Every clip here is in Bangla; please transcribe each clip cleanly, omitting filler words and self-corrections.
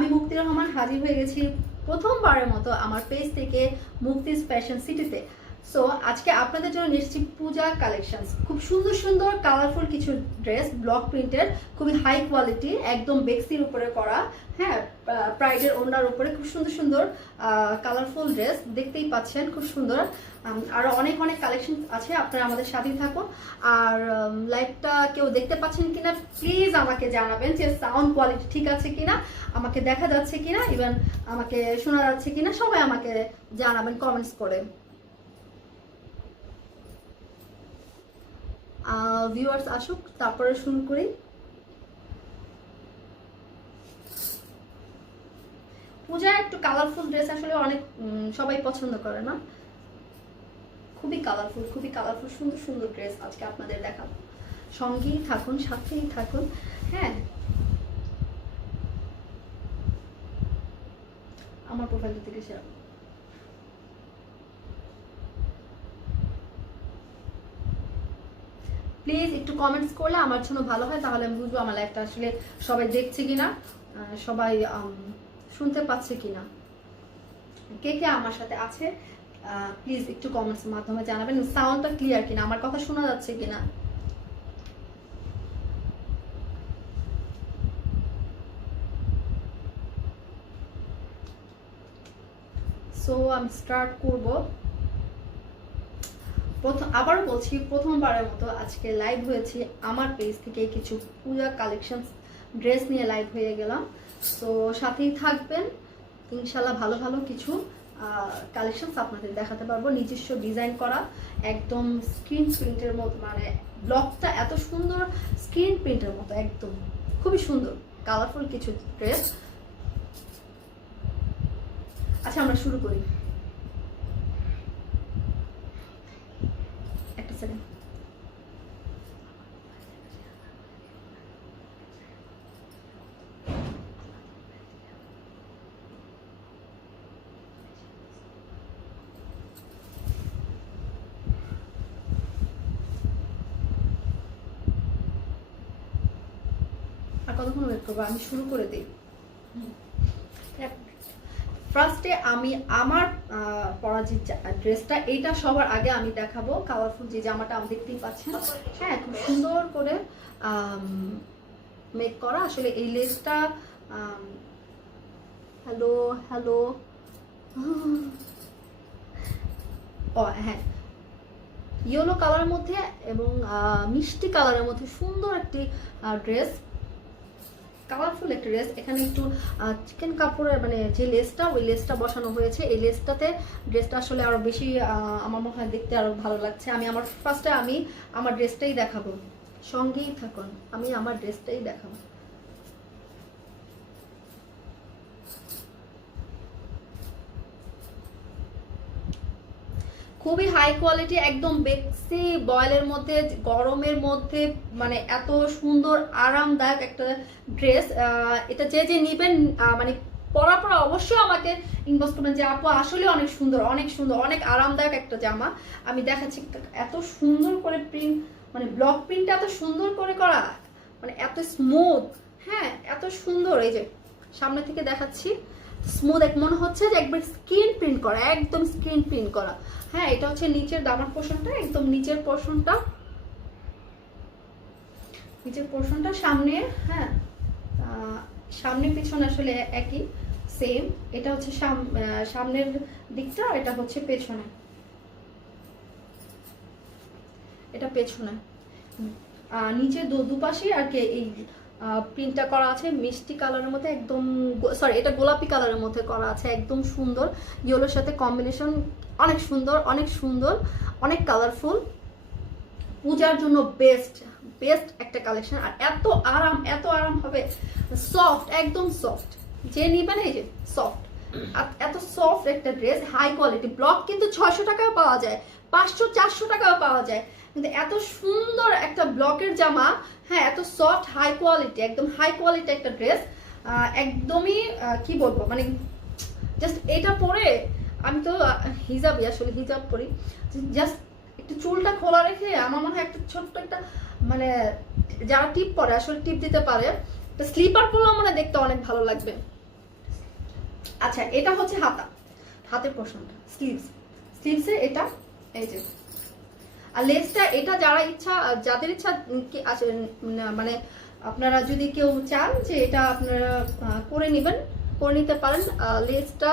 আমি মুক্তি রহমান হাজির হয়ে গেছি প্রথমবারের মতো আমার পেজ থেকে মুক্তিস ফ্যাশন সিটিতে। সো আজকে আপনাদের জন্য নিয়ে এসেছি পূজা কালেকশনস। খুব সুন্দর সুন্দর কালারফুল কিছু ড্রেস, ব্লক প্রিন্টের, খুবই হাই কোয়ালিটি, একদম বেক্সির উপরে করা, হ্যাঁ, প্রাইডের ওড়নার উপরে খুব সুন্দর সুন্দর কালারফুল ড্রেস দেখতেই পাচ্ছেন, খুব সুন্দর। আরও অনেক অনেক কালেকশন আছে, আপনারা আমাদের সাথেই থাকুন। আর লাইভটা কেউ দেখতে পাচ্ছেন কিনা প্লিজ আমাকে জানাবেন, যে সাউন্ড কোয়ালিটি ঠিক আছে কিনা, আমাকে দেখা যাচ্ছে কিনা, ইভেন আমাকে শোনা যাচ্ছে কিনা, সবাই আমাকে জানাবেন কমেন্টস করে। ভিউয়ার্স আসুক, তারপরে শুরু করি। পূজা একটু কালারফুল ড্রেস আসলে অনেক সবাই পছন্দ করে না, খুবই কালারফুল সুন্দর সুন্দর ড্রেস আজকে আপনাদের দেখাবো। সঙ্গেই থাকুন, সাথেই থাকুন। হ্যাঁ, আমার প্রোফাইলটা থেকে শেয়ার প্লিজ একটু কমেন্টস করলে আমার জন্য ভালো হয়, তাহলে আমি বুঝবো আমার লাইফটা আসলে সবাই দেখছে কিনা, সবাই শুনতে পাচ্ছে কিনা, কে কে আমার সাথে আছে প্লিজ একটু কমেন্টসের মাধ্যমে জানাবেন। সাউন্ডটা ক্লিয়ার কিনা, আমার কথা শোনা যাচ্ছে কিনা। সো আমি স্টার্ট করব। আবারও বলছি, প্রথমবারের মতো আজকে লাইভ হয়েছি আমার পেজ থেকে কিছু পূজা কালেকশন ড্রেস নিয়ে লাইভ হয়ে গেলাম। সো সাথেই থাকবেন, ইনশাল্লাহ ভালো ভালো কিছু কালেকশনস আপনাদের দেখাতে পারবো, নিজস্ব ডিজাইন করা, একদম স্ক্রিন প্রিন্টের মতো, মানে ব্লকটা এত সুন্দর স্ক্রিন প্রিন্টের মতো, একদম খুবই সুন্দর কালারফুল কিছু ড্রেস। আচ্ছা আমরা শুরু করি। একটা সেকেন্ড। আর কতক্ষণ ওয়েট করবো, আমি শুরু করে দিই। ফার্স্টে আমি আমার পরা যে ড্রেসটা, এইটা সবার আগে আমি দেখাবো। কালারফুল যে জামাটা আমি দেখতেই পাচ্ছেন, হ্যাঁ, খুব সুন্দর করে মেক করা। আসলে এই লেসটা হ্যালো হ্যালো ও হ্যাঁ, ইয়েলো কালারের মধ্যে এবং মিষ্টি কালারের মধ্যে সুন্দর একটি ড্রেস, কালারফুল একটা ড্রেস। এখানে একটু চিকেন কাপড়ের মানে যে লেসটা, ওই লেসটা বসানো হয়েছে। এই লেসটাতে ড্রেসটা আসলে আরো বেশি আমার মনে হয় দেখতে আরো ভালো লাগছে। আমি আমার ড্রেসটাই দেখাবো, সঙ্গেই থাকুন, আমি আমার ড্রেসটাই দেখাবো। খুবই হাই কোয়ালিটি, একদম বেক্সি বয়েলের মধ্যে, গরমের মধ্যে, মানে এত সুন্দর আরামদায়ক একটা ড্রেস। এটা যে যে নিবেন মানে পরা অবশ্যই আমাকে ইনবক্স করবেন যে আপু আসলে অনেক সুন্দর অনেক আরামদায়ক একটা জামা। আমি দেখাচ্ছি, এত সুন্দর করে প্রিন্ট, মানে ব্লক প্রিন্টটা এত সুন্দর করে করা, মানে এত স্মুথ, হ্যাঁ এত সুন্দর। এই যে সামনে থেকে দেখাচ্ছি, স্মুথ, মনে হচ্ছে যে একবার স্ক্রিন প্রিন্ট করা, একদম স্ক্রিন প্রিন্ট করা। হ্যাঁ, এটা হচ্ছে নিচের দামার পোর্শনটা, একদম নিচের পোর্শনটা সামনে, হ্যাঁ সামনে পিছনে আসলে একই সেম। এটা হচ্ছে সামনের দিকটা, এটা হচ্ছে পেছনে, এটা পেছনে। নিচে দুপাশে আর কি এই প্রিন্টটা করা আছে মিষ্টি কালারের মধ্যে, একদম সরি এটা গোলাপি কালারের মধ্যে করা আছে, একদম সুন্দর। ইয়েলোর সাথে কম্বিনেশন অনেক সুন্দর, অনেক কালারফুল। পূজার জন্য বেস্ট একটা কালেকশন। আর এত আরাম হবে, সফট, একদম সফট, যে নিবেন এই যে সফট, এত সফট একটা ড্রেস, হাই কোয়ালিটি। ব্লক কিন্তু 600 টাকাও পাওয়া যায়, 500-400 টাকাও পাওয়া যায়, কিন্তু এত সুন্দর একটা ব্লকের জামা, হ্যাঁ এত সফট, হাই কোয়ালিটি, একদম হাই কোয়ালিটি একটা ড্রেস। একদমই কি বলবো, মানে জাস্ট এটা পরে, আমি তো হিজাবই, আসলে হিজাব পরি, জাস্ট একটু চুলটা খোলা রেখে আমার মনে হয় একটা ছোট্ট একটা, মানে যারা টিপ পরে আসলে টিপ দিতে পারে, স্লিপার পরলেও মানে দেখতে অনেক ভালো লাগবে। আচ্ছা এটা হচ্ছে হাতের পোর্শনটা, স্লিভসে এটা এই যে। আর লেসটা এটা যাদের ইচ্ছা মানে আপনারা যদি কেউ চান যে এটা আপনারা করে নিতে পারেন। লেসটা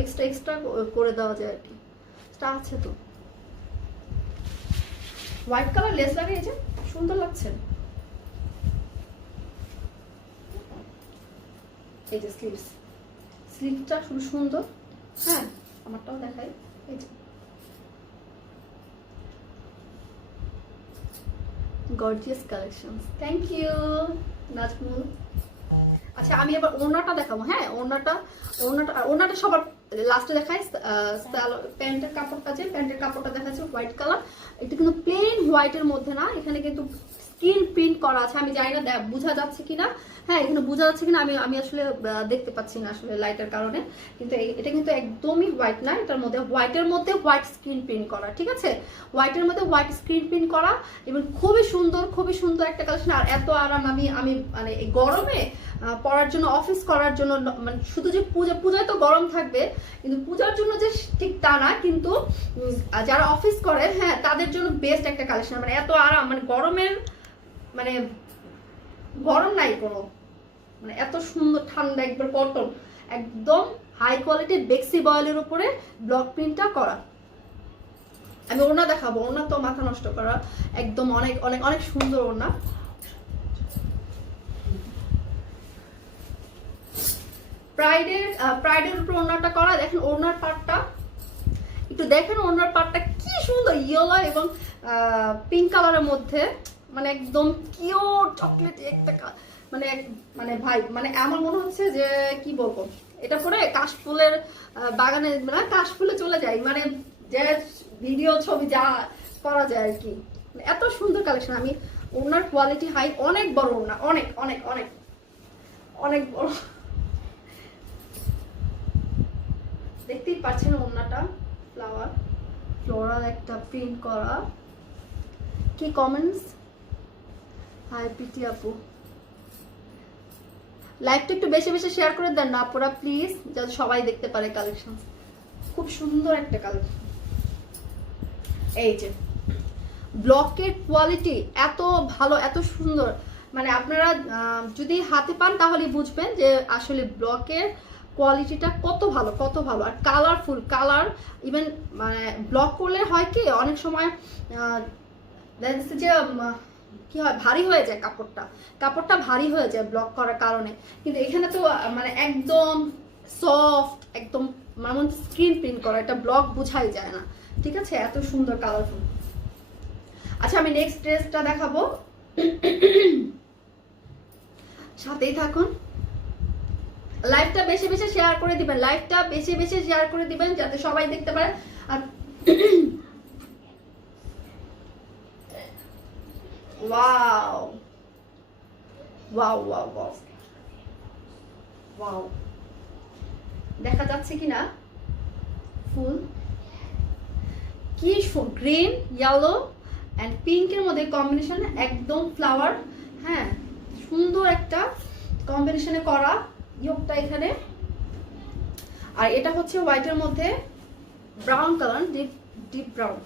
এক্সট্রা করে দেওয়া যায় আর কি, আছে তো। হোয়াইট কালার লেস লাগিয়েছে, সুন্দর লাগছে। এই যে স্লিভটা খুব সুন্দর। হ্যাঁ আমারটাও দেখাই, এই যে gorgeous collection. Thank you Nazmul. আচ্ছা আমি এবার ওড়নাটা দেখাবো। হ্যাঁ ওড়নাটা সবার লাস্টে দেখাই। প্যান্টের কাপড়টা দেখাচ্ছে হোয়াইট কালার। এটা কিন্তু প্লেন হোয়াইটের মধ্যে না, এখানে কিন্তু স্ক্রিন প্রিন্ট করা আছে। আমি জানি না বোঝা যাচ্ছে কিনা। হ্যাঁ এখানে বোঝা যাচ্ছে কিনা আমি আসলে দেখতে পাচ্ছি না আসলে লাইটের কারণে। কিন্তু এটা কিন্তু একদমই হোয়াইট না, এটার মধ্যে হোয়াইটের মধ্যে হোয়াইট স্ক্রিন প্রিন্ট করা। ঠিক আছে, হোয়াইটের মধ্যে হোয়াইট স্ক্রিন প্রিন্ট করা এবং খুবই সুন্দর একটা কালেকশন। আর এত আরাম। আমি মানে এই গরমে পরার জন্য, অফিস করার জন্য, মানে শুধু যে পূজায় তো গরম থাকবে, কিন্তু পূজার জন্য যে ঠিক তা না, কিন্তু যারা অফিস করে হ্যাঁ তাদের জন্য বেস্ট একটা কালেকশন। মানে এত আরাম, মানে গরমের মানে গরম নাই কোনো, মানে এত সুন্দর ঠান্ডা, একবার কটন, একদম হাই কোয়ালিটির বেক্সি বয়েলের উপরে ব্লক প্রিন্টটা করা। আমি ওড়না দেখাবো, ওড়না তো মাথা নষ্ট করা, একদম অনেক অনেক অনেক সুন্দর ওড়না। প্রাইডের উপর ওড়নাটা করা। দেখেন ওড়নার পার্টটা একটু দেখেন, ওড়নার পার্টটা কি সুন্দর, ইয়েলো এবং পিঙ্ক কালারের মধ্যে, মানে একদম কিউট চকলেট একটা মানে ভাই, মানে আমার মনে হচ্ছে যে কি বলবো, এটা পরে কাশফুলের বাগানে, মানে কাশফুলে চলে যাই, মানে যে ভিডিও ছবি যা করা যায় আর কি। এত সুন্দর কালেকশন। আমি ওনার কোয়ালিটি হাই, অনেক বড় ওনা, অনেক অনেক অনেক অনেক বড়। দেখতেই পাচ্ছেন ওনাটা ফ্লোরাল একটা প্রিন্ট করা। কি কমেন্টস? হাই পিটি আপু, লাইভটা একটু বেশি শেয়ার করে দেন না আপুরা প্লিজ, যাতে সবাই দেখতে পারে কালেকশন। খুব সুন্দর একটা কালেকশন। এই যে ব্লকের কোয়ালিটি এত ভালো, এত সুন্দর, মানে আপনারা যদি হাতে পান তাহলে বুঝবেন যে আসলে ব্লকের কোয়ালিটিটা কত ভালো। আর কালারফুল কালার, ইভেন মানে ব্লক করলে হয় কি অনেক সময় যে কি হয়, ভারী হয়ে যায় কাপড়টা ভারী হয়ে যায় ব্লক করার কারণে। কিন্তু এখানে তো মানে একদম সফট, একদম মানে স্ক্রিন প্রিন্ট করা, এটা ব্লক বোঝাই যায় না। ঠিক আছে, এত সুন্দর কালারফুল। আচ্ছা আমি নেক্সট ড্রেসটা দেখাবো, সাথেই থাকুন। লাইভটা বেশি শেয়ার করে দিবেন, লাইভটা বেশি শেয়ার করে দিবেন যাতে সবাই দেখতে পারে। আর wow wow wow wow wow, দেখা যাচ্ছে কিনা ফুল কি গ্রিন, ইয়েলো এন্ড পিঙ্কের মধ্যে কম্বিনেশন, একদম ফ্লাওয়ার। হ্যাঁ সুন্দর একটা কম্বিনেশনে করা ইয়োগটা এখানে। আর এটা হচ্ছে হোয়াইটের মধ্যে ব্রাউন কালার, ডিপ ব্রাউন,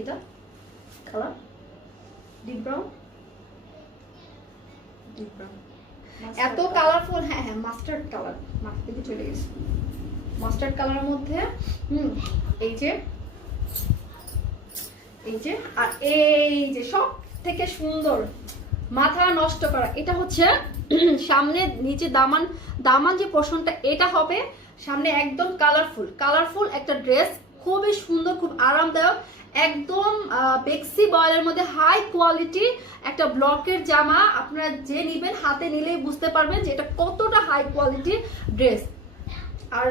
এটা কালার ডিপ ব্রাউন এত কালারফুল। হ্যাঁ মাস্টার্ড কালার, মাথা থেকে চলে গেছে, মাস্টার্ড কালারের মধ্যে। এই যে আর এই যে সব থেকে সুন্দর, মাথা নষ্ট করা, এটা হচ্ছে সামনে নিচে দামান যে পোর্শনটা, এটা হবে সামনে একদম কালারফুল একটা ড্রেস, খুবই সুন্দর, খুব আরামদায়ক, একদম বেক্সি বয়েলের মধ্যে হাই কোয়ালিটি একটা ব্লকের জামা। আপনারা যে নেবেন হাতে নিলেই বুঝতে পারবেন যে এটা কতটা হাই কোয়ালিটি ড্রেস। আর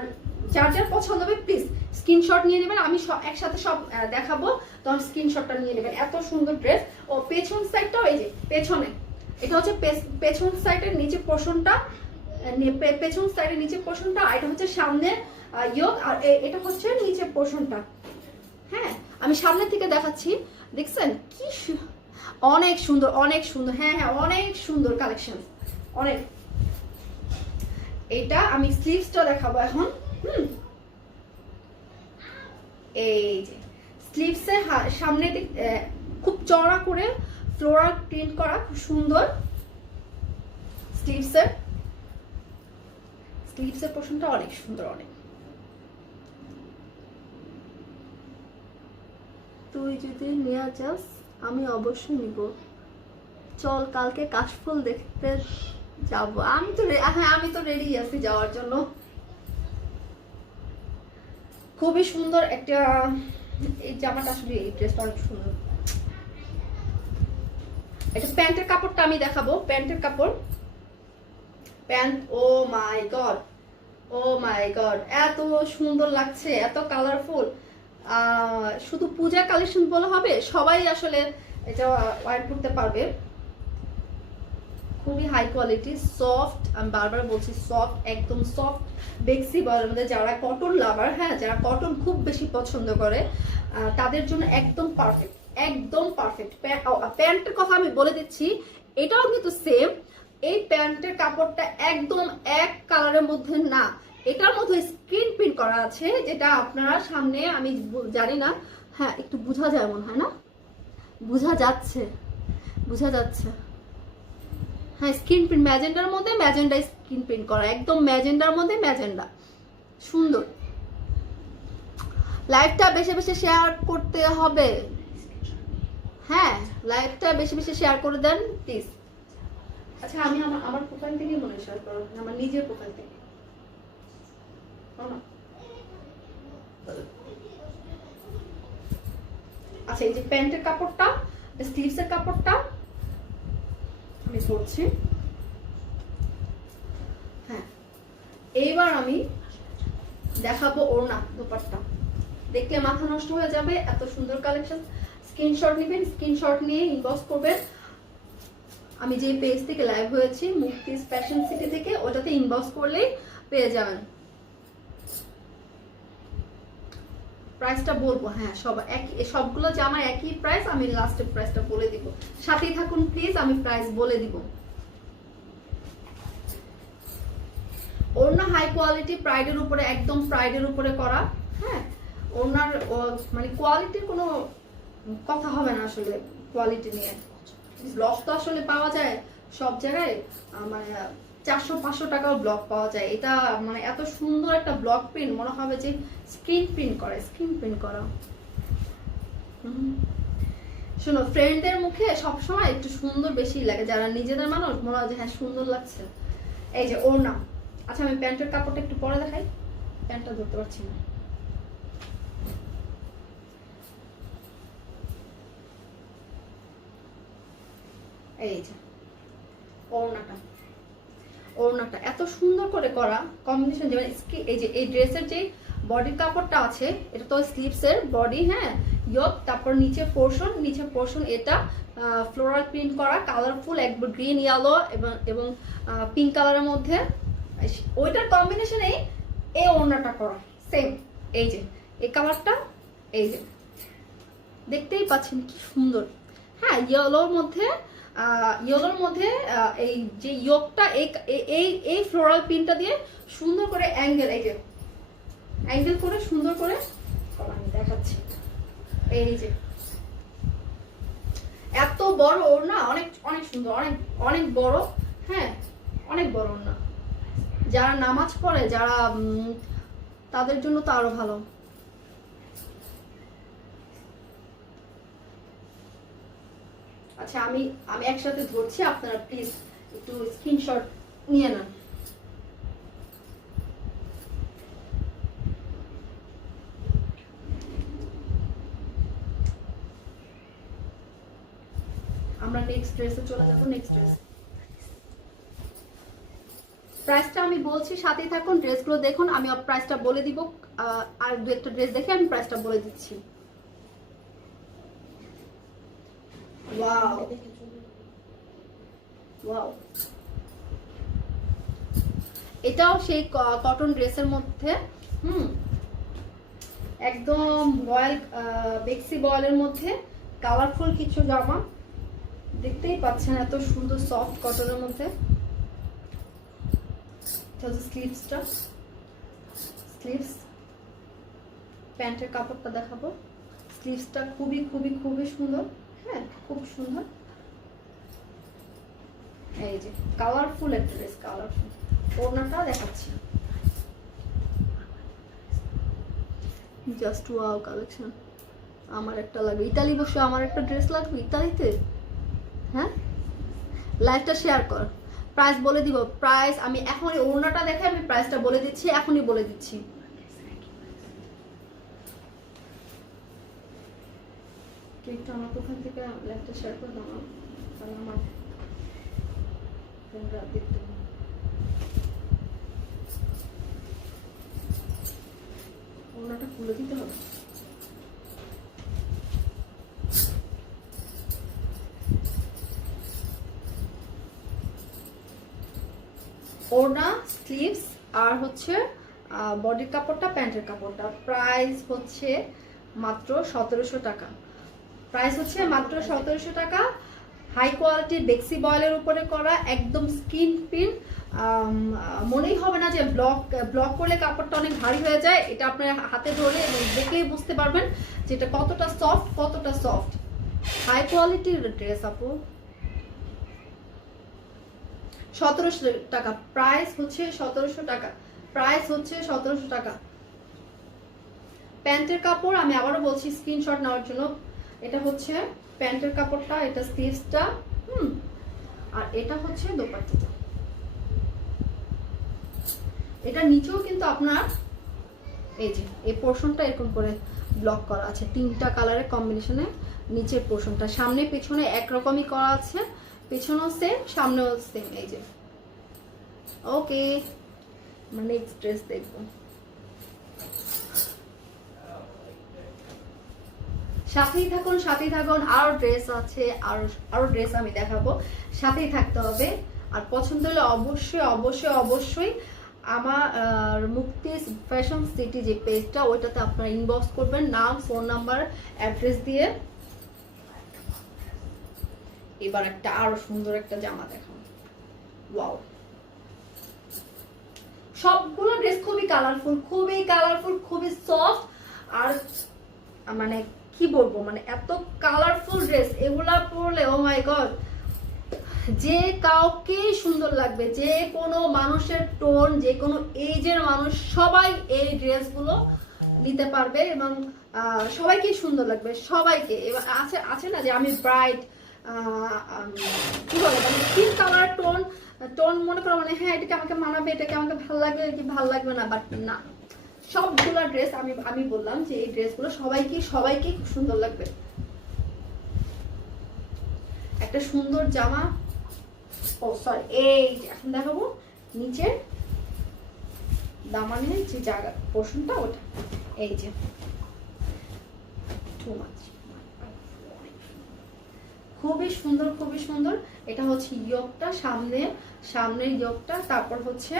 যার পছন্দ হবে প্লিজ স্ক্রিনশট নিয়ে নেবেন, আমি একসাথে সব দেখাবো, তখন স্ক্রিনশটটা নিয়ে নেবেন। এত সুন্দর ড্রেস। ও পেছন সাইডটাও এই যে পেছনে, এটা হচ্ছে পেছন সাইডের নিচে পোর্শনটা, পেছন সাইডের নিচে পোর্শনটা, আর এটা হচ্ছে সামনে ইয়োগ, আর এটা হচ্ছে নিচে পোর্শনটা। হ্যাঁ আমি সামনে থেকে দেখাচ্ছি, দেখছেন কি অনেক সুন্দর। হ্যাঁ অনেক সুন্দর কালেকশন, অনেক এটা আমি স্লিভসটা দেখাবো এখন। এই যে স্লিভসের সামনে খুব চড়া করে ফ্লোরাল প্রিন্ট করা, খুব সুন্দর। স্লিভসের পোর্শনটা অনেক সুন্দর, অনেক। তুই যদি নেওয়া যাস আমি অবশ্যই নিব, চল কালকে কাশফুল দেখতে যাব। আমি তো রেডি আছি যাওয়ার জন্য। খুবই সুন্দর একটা, এই জামাটা আসলে এই ড্রেসটা অনেক সুন্দর। এটা প্যান্টের কাপড়টা আমি দেখাবো। প্যান্টের কাপড়, প্যান্ট, ও মাই গড, ও মাই গড, এত সুন্দর লাগছে, এত কালারফুল। শুধু পূজা কালেকশন বলা হবে, সবাই আসলে এটা ওয়্যার করতে পারবে। খুবই হাই কোয়ালিটি, সফট, আমি বারবার বলছি সফট, একদম সফট বেক্সি বয়েলের মধ্যে। যারা কটন লাভার, হ্যাঁ, যারা কটন খুব বেশি পছন্দ করে তাদের জন্য একদম পারফেক্ট, একদম পারফেক্ট। প্যান্টের কথা আমি বলে দিচ্ছি, এটাও কিন্তু সেম। এই প্যান্টের কাপড়টা একদম এক কালারের মধ্যে না, এটার মধ্যে স্ক্রিন প্রিন্ট করা আছে, যেটা আপনারা সামনে, আমি জানি না, হ্যাঁ একটু বোঝা যায় মনে হয় না, বোঝা যাচ্ছে, বোঝা যাচ্ছে, হ্যাঁ স্ক্রিন প্রিন্ট, ম্যাজেন্ডার মধ্যে ম্যাজেন্ডা স্ক্রিন প্রিন্ট করা, একদম ম্যাজেন্ডার মধ্যে ম্যাজেন্ডা, সুন্দর। লাইভটা বেশি বেশি শেয়ার করতে হবে, হ্যাঁ লাইভটা বেশি বেশি শেয়ার করে দেন প্লিজ। আচ্ছা আমি আমার প্রোফাইল থেকে মনে শেয়ার করো, আমার নিজের প্রোফাইল থেকে। আচ্ছা এই যে প্যান্টের কাপড়টা, স্লিভসের কাপড়টা আমি পরছি, হ্যাঁ। এইবার আমি দেখাবো ওড়না, দোপাট্টা। দেখলে মাথা নষ্ট হয়ে যাবে, এত সুন্দর কালেকশন। স্ক্রিনশট নেবেন, স্ক্রিনশট নিয়ে ইনবক্স করবেন। আমি যে পেজ থেকে লাইভ হয়েছি, মুক্তিজ ফ্যাশন সিটি থেকে, ওটাতে ইনবক্স করলেই পেয়ে যাবেন। প্রাইসটা বলবো, হ্যাঁ সবগুলো জামা একই প্রাইস, আমি লাস্টের প্রাইসটা বলে দিব। সাথেই থাকুন প্লিজ, আমি প্রাইস বলে দিব। ওড়না হাই কোয়ালিটি, প্রাইডের উপরে, একদম প্রাইডের উপরে করা, হ্যাঁ। ওড়নার মানে কোয়ালিটির কোনো কথা হবে না আসলে, কোয়ালিটি নিয়ে। ব্লক তো আসলে পাওয়া যায় সব জায়গায়, মানে 400-500 টাকাও ব্লক পাওয়া যায়। এটা মানে এত সুন্দর একটা ব্লক প্রিন্ট, মনে হবে যে স্ক্রিন প্রিন্ট করা। শোনো, ফ্রেন্ডদের মুখে সবসময় একটু সুন্দর বেশি লাগে, যারা নিজেদের মানুষ মনে হয় যে হ্যাঁ সুন্দর লাগছে। এই যে ওড়না। আচ্ছা আমি প্যান্টের কাপড়টা একটু পরে দেখাই, প্যান্টটা ধরতে পারছি না। এই যে ওড়নাটা এত সুন্দর করে করা কম্বিনেশন, যেমন এই যে এই ড্রেসের যে বডির কাপড়টা আছে, এটা তো স্লিভসের বডি, হ্যাঁ, ইয়োক, তারপর নিচে পোর্শন এটা ফ্লোরাল প্রিন্ট করা, কালারফুল, একবার গ্রিন, ইয়েলো এবং পিঙ্ক কালারের মধ্যে, ওইটার কম্বিনেশনে এই ওড়নাটা করা সেম। এই যে এই কালারটা, এই যে দেখতেই পাচ্ছেন কি সুন্দর, হ্যাঁ, ইয়েলোর মধ্যে এই যে ইয়োকটা, এই ফ্লোরাল প্রিন্টটা দিয়ে সুন্দর করে অ্যাঙ্গেল করে সুন্দর করে আমি দেখাচ্ছি। এই যে এত বড় ওড়না, অনেক অনেক সুন্দর, অনেক অনেক বড়, হ্যাঁ অনেক বড় ওড়না। যারা নামাজ পড়ে, যারা তাদের জন্য তো আরো ভালো। আচ্ছা আমি একসাথে ধরছি, আপনারা প্লিজ একটু স্ক্রিনশট নিয়ে নেন। আমরা নেক্সট ড্রেসে চলে যাব। নেক্সট ড্রেস প্রাইসটা আমি বলছি, সাথেই থাকুন, ড্রেসগুলো দেখুন, আমি প্রাইসটা বলে দিব। আর দু একটা ড্রেস দেখে আমি প্রাইসটা বলে দিচ্ছি। ওয়াও ওয়াও, এটাও সেই কটন ড্রেসের মধ্যে, একদম বয়েল, বেক্সি বয়েলের মধ্যে কালারফুল কিছু জামা, দেখতেই পাচ্ছেন এত সুন্দর সফট কটনের মধ্যে। এটা হচ্ছে স্লিভসটা, স্লিভস। প্যান্টের কাপড়টা দেখাবো। স্লিভসটা খুবই খুবই খুবই সুন্দর, হ্যাঁ খুব সুন্দর। এই যে কালারফুল একটা ড্রেস, কালারফুল। ওড়নাটা দেখাচ্ছি, জাস্ট ওয়াও কালেকশন। আমার একটা লাগবে, ইতালি বসে আমার একটা ড্রেস লাগবে ইতালিতে। হ্যাঁ, লাইভটা শেয়ার কর। প্রাইস বলে দিব, প্রাইস আমি এখনই, ওড়নাটা দেখে আমি প্রাইসটা বলে দিচ্ছি, এখনই বলে দিচ্ছি। একটু আমার কোথাও থেকে লাইভটা শেয়ার করে দাও, কারণ আমার দেখতে ওড়নাটা খুলে দিতে হবে। ওড়না, স্লিভস আর হচ্ছে বডির কাপড়টা, প্যান্টের কাপড়টা। প্রাইস হচ্ছে মাত্র 1700 টাকা। প্রাইস হচ্ছে মাত্র 1700 টাকা। হাই কোয়ালিটির বেক্সি বয়েলের উপরে করা, একদম স্কিন প্রিন্ট। মনেই হবে না যে ব্লক করলে কাপড়টা অনেক ভারী হয়ে যায়। এটা আপনার হাতে ধরে এবং দেখলেই বুঝতে পারবেন যে এটা কতটা সফট, কতটা সফট। হাই কোয়ালিটির ড্রেস আপু। 1700 টাকা প্রাইস হচ্ছে, 1700 টাকা প্রাইস হচ্ছে, 1700 টাকা। প্যান্টের কাপড় আমি আবারও বলছি স্ক্রিনশট নেওয়ার জন্য। এটা হচ্ছে প্যান্টের কাপড়টা, এটা স্লিভসটা, আর এটা হচ্ছে দোপাট্টাটা। এটা নিচেও কিন্তু আপনার এই যে এই পোর্শনটা এরকম করে ব্লক করা আছে, 3টা কালারের কম্বিনেশনে নিচের পোর্শনটা। সামনে পেছনে একরকমই করা আছে, পেছনেও সেম সামনেও সেম। এই যে ওকে, মানে নেক্সট ড্রেস দেখবো। সাথেই থাকুন, সাথেই থাকুন, আরো ড্রেস আছে, আরো ড্রেস আমি দেখাবো, সাথেই থাকতে হবে। আর পছন্দ হলে অবশ্যই অবশ্যই অবশ্যই আমার মুক্তি ফ্যাশন সিটি যে পেজটা, ওইটাতে আপনারা ইনবক্স করবেন, নাম, ফোন নাম্বার, অ্যাড্রেস দিয়ে। এবার একটা আরো সুন্দর একটা জামা দেখাবো। ওয়াও, সবগুলো ড্রেস খুবই কালারফুল, খুবই কালারফুল, খুবই সফট। আর মানে কি বলবো, মানে এত কালারফুল ড্রেস, এগুলা পরলে ও মাই গড, যে কাউকে সুন্দর লাগবে, যে কোনো মানুষের টোন, যে কোনো এজের মানুষ সবাই এই ড্রেসগুলো নিতে পারবে এবং সবাইকে সুন্দর লাগবে, সবাইকে। এবার আছে না যে আমি ব্রাইট, কি বলে মানে স্কিন কালার টোন মনে করো, মানে হ্যাঁ এটাকে আমাকে মানাবে, এটাকে আমাকে ভালো লাগবে কি ভালো লাগবে না, বাট না, সবগুলা ড্রেস আমি বললাম যে এই ড্রেসগুলো সবাইকে খুব সুন্দর লাগবে। একটা সুন্দর জামা, ও সরি, এই এখন দেখাবো নিচের দামানের যে জায়গা পোর্শনটা, ওটা এই যে টু মাচ, খুবই সুন্দর, খুবই সুন্দর। এটা হচ্ছে ইয়োগটা, সামনের ইয়োগটা, তারপর হচ্ছে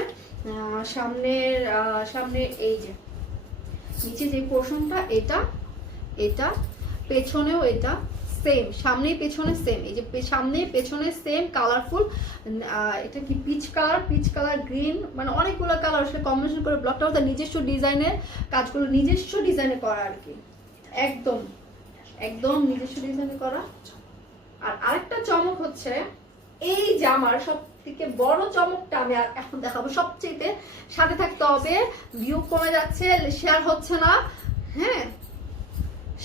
সামনের এই যে নিচে যে পোর্শনটা, এটা পেছনেও এটা সেম, সামনে পেছনে সেম। এই যে সামনে পেছনে সেম কালারফুল। এটা কি পিচ কালার গ্রিন, মানে অনেকগুলো কালার আসলে কম্বিনেশন করে ব্লকটা হচ্ছে নিজস্ব ডিজাইনের কাজগুলো, নিজস্ব ডিজাইনে করা আর কি, একদম নিজস্ব ডিজাইনে করা। আর আরেকটা চমক হচ্ছে এই জামার সব থেকে বড় চমকটা আমি এখন দেখাবো। সবচেয়ে সাথে থাকতে হবে, ভিউ কমে যাচ্ছে, শেয়ার হচ্ছে না, হ্যাঁ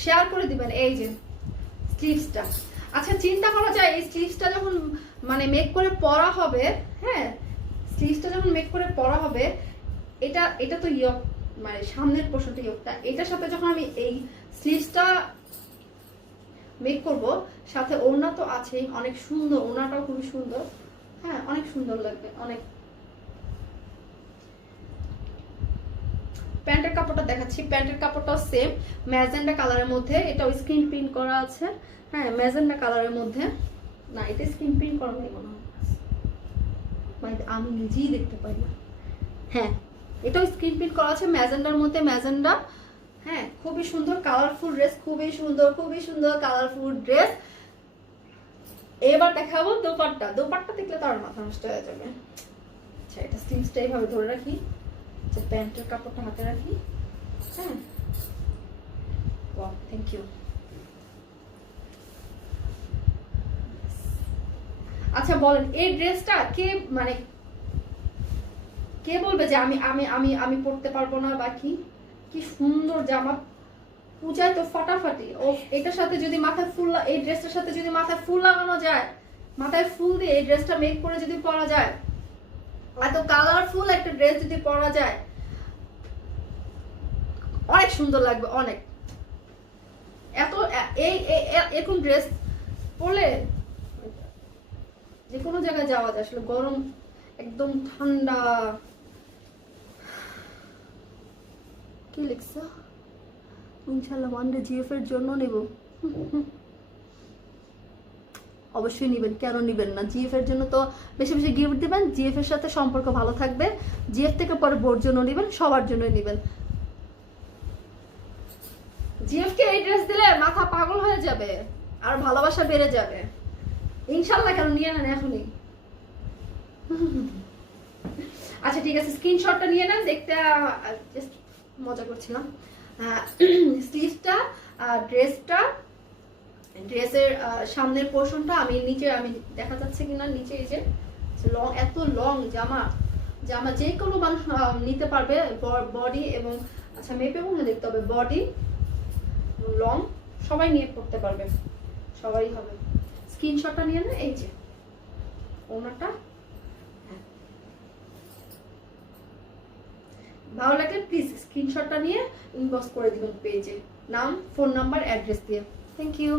শেয়ার করে দিবেন। এই যে স্লিভসটা, আচ্ছা চিন্তা করা যায় এই স্লিভসটা যখন মানে মেক করে পরা হবে, হ্যাঁ স্লিভসটা যখন মেক করে পরা হবে, এটা তো ইয়ক, মানে সামনের পোর্শনটা ইয়কটা, এটার সাথে যখন আমি এই স্লিভসটা মেক করব, সাথে ওড়না তো আছেই, অনেক সুন্দর, ওড়নাটাও খুবই সুন্দর, হ্যাঁ অনেক সুন্দর লাগবে, অনেক। প্যান্টের কাপড়টা দেখাচ্ছি, প্যান্টের কাপড়টাও সেম ম্যাজেন্ডা কালারের মধ্যে, এটাও স্ক্রিন প্রিন্ট করা আছে, হ্যাঁ ম্যাজেন্ডা কালারের মধ্যে, না এটা স্ক্রিন প্রিন্ট করা নেই মনে হয়, মানে আমি নিজেই দেখতে পাই না, হ্যাঁ এটাও স্ক্রিন প্রিন্ট করা আছে ম্যাজেন্ডার মধ্যে, ম্যাজেন্ডা, হ্যাঁ খুবই সুন্দর কালারফুল ড্রেস, খুবই সুন্দর কালারফুল ড্রেস। এবার দেখাবো দোপাট্টা, দোপাট্টা দেখলে তো আর মাথা নষ্ট হয়ে যাবে। আচ্ছা, এটা স্লিভসটা এইভাবে ধরে রাখি, যে প্যান্টের কাপড়টা হাতে রাখি। হ্যাঁ, ওয়াও, থ্যাংক ইউ। আচ্ছা বলেন, এই ড্রেসটা কে মানে কে বলবে যে আমি আমি আমি আমি পড়তে পারবো না, বা কি কি সুন্দর জামা, পূজায় তো ফাটাফাটি। ও এটার সাথে যদি মাথায় ফুল, এই ড্রেসটার সাথে যদি মাথায় ফুল লাগানো যায়, মাথায় ফুল দিয়ে এই ড্রেসটা মেক করে যদি পরা যায়, এত কালারফুল একটা ড্রেস যদি পরা যায়, অনেক সুন্দর লাগবে, অনেক। এত এই এরকম ড্রেস পরলে যে কোনো জায়গায় যাওয়া যায়। আসলে গরম একদম ঠান্ডা। কি লিখছো? ইনশাআল্লাহ ওয়ানডে জিএফ এর জন্য নেব। অবশ্যই নেবেন, কেন নেবেন না? জিএফ এর জন্য তো বেশি বেশি গিফট দিবেন, জিএফ এর সাথে সম্পর্ক ভালো থাকবে। জিএফ থেকে পরে বোর জন্য নেবেন, সবার জন্যই নেবেন। জিএফ কে এই ড্রেস দিলে মাথা পাগল হয়ে যাবে, আর ভালোবাসা বেড়ে যাবে ইনশাআল্লাহ। কেন নিয়ে নেন এখনই। আচ্ছা ঠিক আছে, স্ক্রিনশটটা নিয়ে নেন, দেখতে জাস্ট মজা করছিলাম। স্লিভসটা, ড্রেসটা, ড্রেসের সামনের পোর্শনটা আমি নিচে, আমি দেখা যাচ্ছে কিনা নিচে, এই যে লং, এত লং জামা, জামা যে কোনো মানুষ নিতে পারবে, বডি এবং আচ্ছা মেপে মনে দেখতে হবে, বডি লং সবাই নিয়ে পড়তে পারবে, সবাই হবে। স্ক্রিনশটটা নিয়ে নেন, এই যে ওনাটা। ভালো লাগলে প্লিজ স্ক্রিনশটটা নিয়ে ইনবক্স করে দিবেন পেজে, নাম, ফোন নাম্বার, অ্যাড্রেস দিয়ে। Thank you.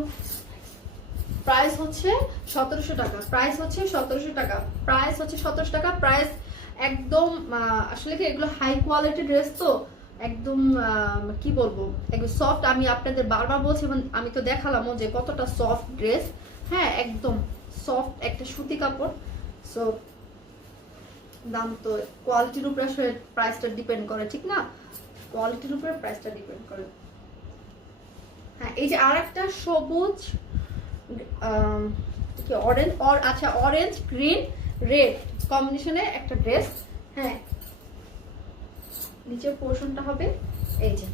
প্রাইস হচ্ছে 1700 টাকা, প্রাইস হচ্ছে 1700 টাকা, প্রাইস হচ্ছে 1700 টাকা। প্রাইস একদম আসলে কি এগুলো হাই কোয়ালিটি ড্রেস তো, একদম কি বলবো, একদম সফট। আমি আপনাদের বারবার বলছি, আমি তো দেখালামও যে কতটা সফট ড্রেস। হ্যাঁ, একদম সফট একটা সুতি কাপড়। সো দাম তো কোয়ালিটির উপরে আসলে প্রাইসটা ডিপেন্ড করে, ঠিক না? কোয়ালিটির উপরে প্রাইসটা ডিপেন্ড করে। হ্যাঁ, এই যে আর একটা সবুজ, কি অরেঞ্জ, আচ্ছা অরেঞ্জ গ্রিন রেড কম্বিনেশনে একটা ড্রেস। হ্যাঁ, নিচের পোর্শনটা হবে এই যে,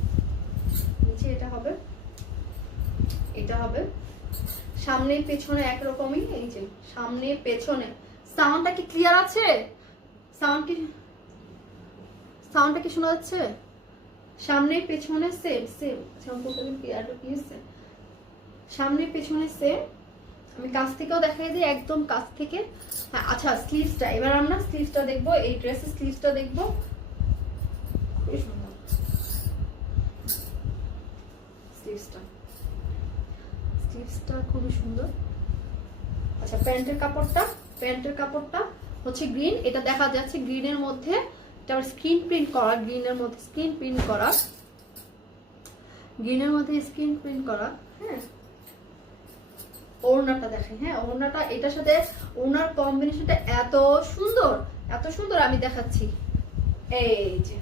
নিচে এটা হবে, এটা হবে, সামনে পেছনে একরকমই। এই যে সামনে পেছনে। সাউন্ডটা কি ক্লিয়ার আছে? সাউন্ডটা কি শোনা যাচ্ছে? সামনে পেছনে সেম সেম। সামনে পেছনে সেম। আমি কাছ থেকেও দেখাই দিই, একদম কাছ থেকে। হ্যাঁ আচ্ছা, স্লিভসটা এবার আমরা স্লিভসটা দেখবো, এই ড্রেসের স্লিভসটা দেখবো। স্লিভসটা খুবই সুন্দর। আচ্ছা, প্যান্টের কাপড়টা হচ্ছে গ্রিন, এটা দেখা যাচ্ছে গ্রিনের মধ্যে, এটা স্ক্রিন প্রিন্ট করা, গ্রিনের মধ্যে স্ক্রিন প্রিন্ট করা, গ্রিনের মধ্যে স্ক্রিন প্রিন্ট করা। হ্যাঁ, ওড়নাটা দেখেন। হ্যাঁ, ওড়নাটা, এটার সাথে ওড়নার কম্বিনেশনটা এত সুন্দর, এত সুন্দর। আমি দেখাচ্ছি, এই যে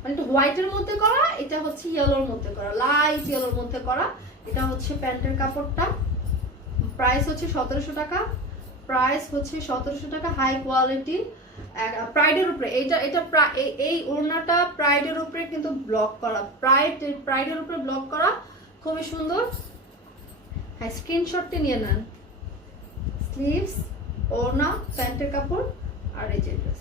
মানে একটু হোয়াইটের মধ্যে করা, এটা হচ্ছে ইয়েলোর মধ্যে করা, লাইট ইয়েলোর মধ্যে করা। এটা হচ্ছে প্যান্টের কাপড়টা। প্রাইস হচ্ছে 1700 টাকা, প্রাইস হচ্ছে 1700 টাকা। হাই কোয়ালিটি, প্রাইডের উপরে। এই ওড়নাটা প্রাইডের উপরে কিন্তু ব্লক করা, প্রাইডের উপরে ব্লক করা, খুবই সুন্দর। হ্যাঁ, স্ক্রিনশটটি নিয়ে নেন। স্লিভস, ওড়না, প্যান্টের কাপড়, আর এই যে ড্রেস।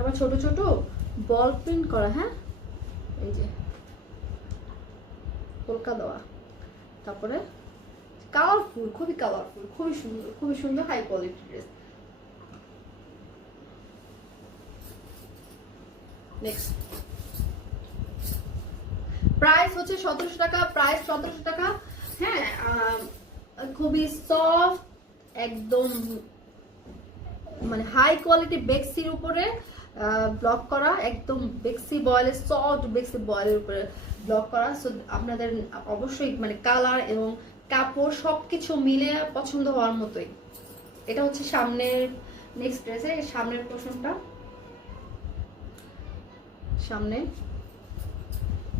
আবার ছোট ছোট বল প্রিন্ট করা। হ্যাঁ, এই যে কলকা দেওয়া, তারপরে কালারফুল, খুবই কালারফুল, খুবই সুন্দর, খুবই সুন্দর, high quality dress. Next, price হচ্ছে 1700 টাকা, প্রাইস 1700 টাকা। হ্যাঁ, খুবই সফট, একদম মানে হাই কোয়ালিটি বেক্সির উপরে ব্লক করা, একদম বেক্সি বয়েলের, সফট বেক্সি বয়েলের উপরে ব্লক করা। সো আপনাদের অবশ্যই মানে কালার এবং কাপড় সবকিছু মিলে পছন্দ হওয়ার মতোই। এটা হচ্ছে সামনের, নেক্সট ড্রেসে সামনের পোর্শনটা, সামনে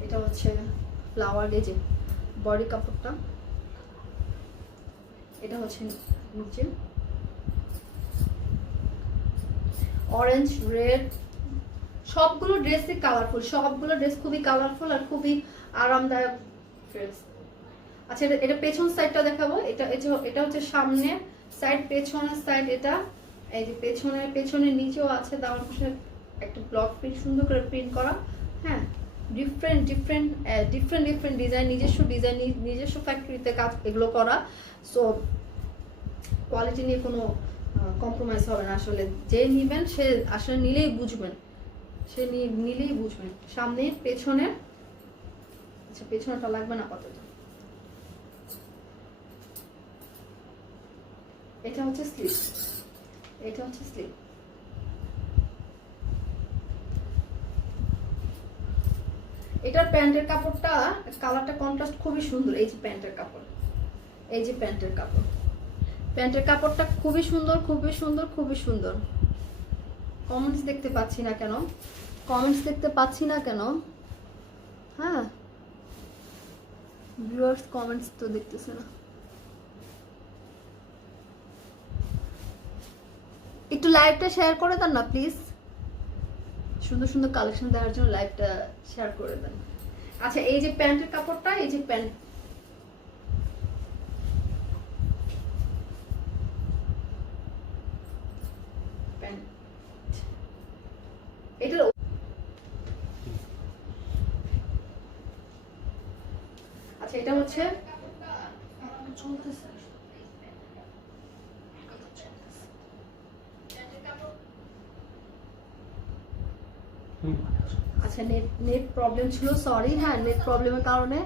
এটা হচ্ছে ফ্লাওয়ার, এই যে বডি কাপড়টা, এটা হচ্ছে নিচে অরেঞ্জ রেড, সবগুলো ড্রেসই কালারফুল, সবগুলো ড্রেস খুবই কালারফুল আর খুবই আরামদায়ক ড্রেস। আচ্ছা এটা পেছন সাইডটা দেখাবো। এটা হচ্ছে সামনে সাইড, পেছনের সাইড এটা। এই যে পেছনের নিচেও আছে দামান পাশে একটা ব্লক প্রিন্ট, সুন্দর করে প্রিন্ট করা। হ্যাঁ, ডিফারেন্ট ডিজাইন, নিজস্ব ফ্যাক্টরিতে কাজ এগুলো করা। সো কোয়ালিটি নিয়ে কোনো কম্প্রোমাইজ হবে না। আসলে যে নিবেন সে আসলে নিলেই বুঝবেন, সামনে পেছনে। আচ্ছা পেছনেটা লাগবে না কতটা। এটা হচ্ছে স্লিভ, এটার প্যান্টের কাপড়টা কালারটা কন্ট্রাস্ট খুবই সুন্দর। এই যে প্যান্টের কাপড়টা খুবই সুন্দর। কমেন্টস দেখতে পাচ্ছি না কেন? হ্যাঁ ভিউয়ার্স কমেন্টস তো দেখতেছে না। একটু লাইভটা শেয়ার করে দেন না প্লিজ, সুন্দর কালেকশন দেওয়ার জন্য লাইভটা শেয়ার করে দেন। আচ্ছা এই যে প্যান্টের কাপড়টা, এই যে প্যান্ট, এটা আচ্ছা এটা হচ্ছে আচ্ছা নেট প্রবলেম ছিল, সরি। হ্যাঁ নেট প্রবলেমের কারণে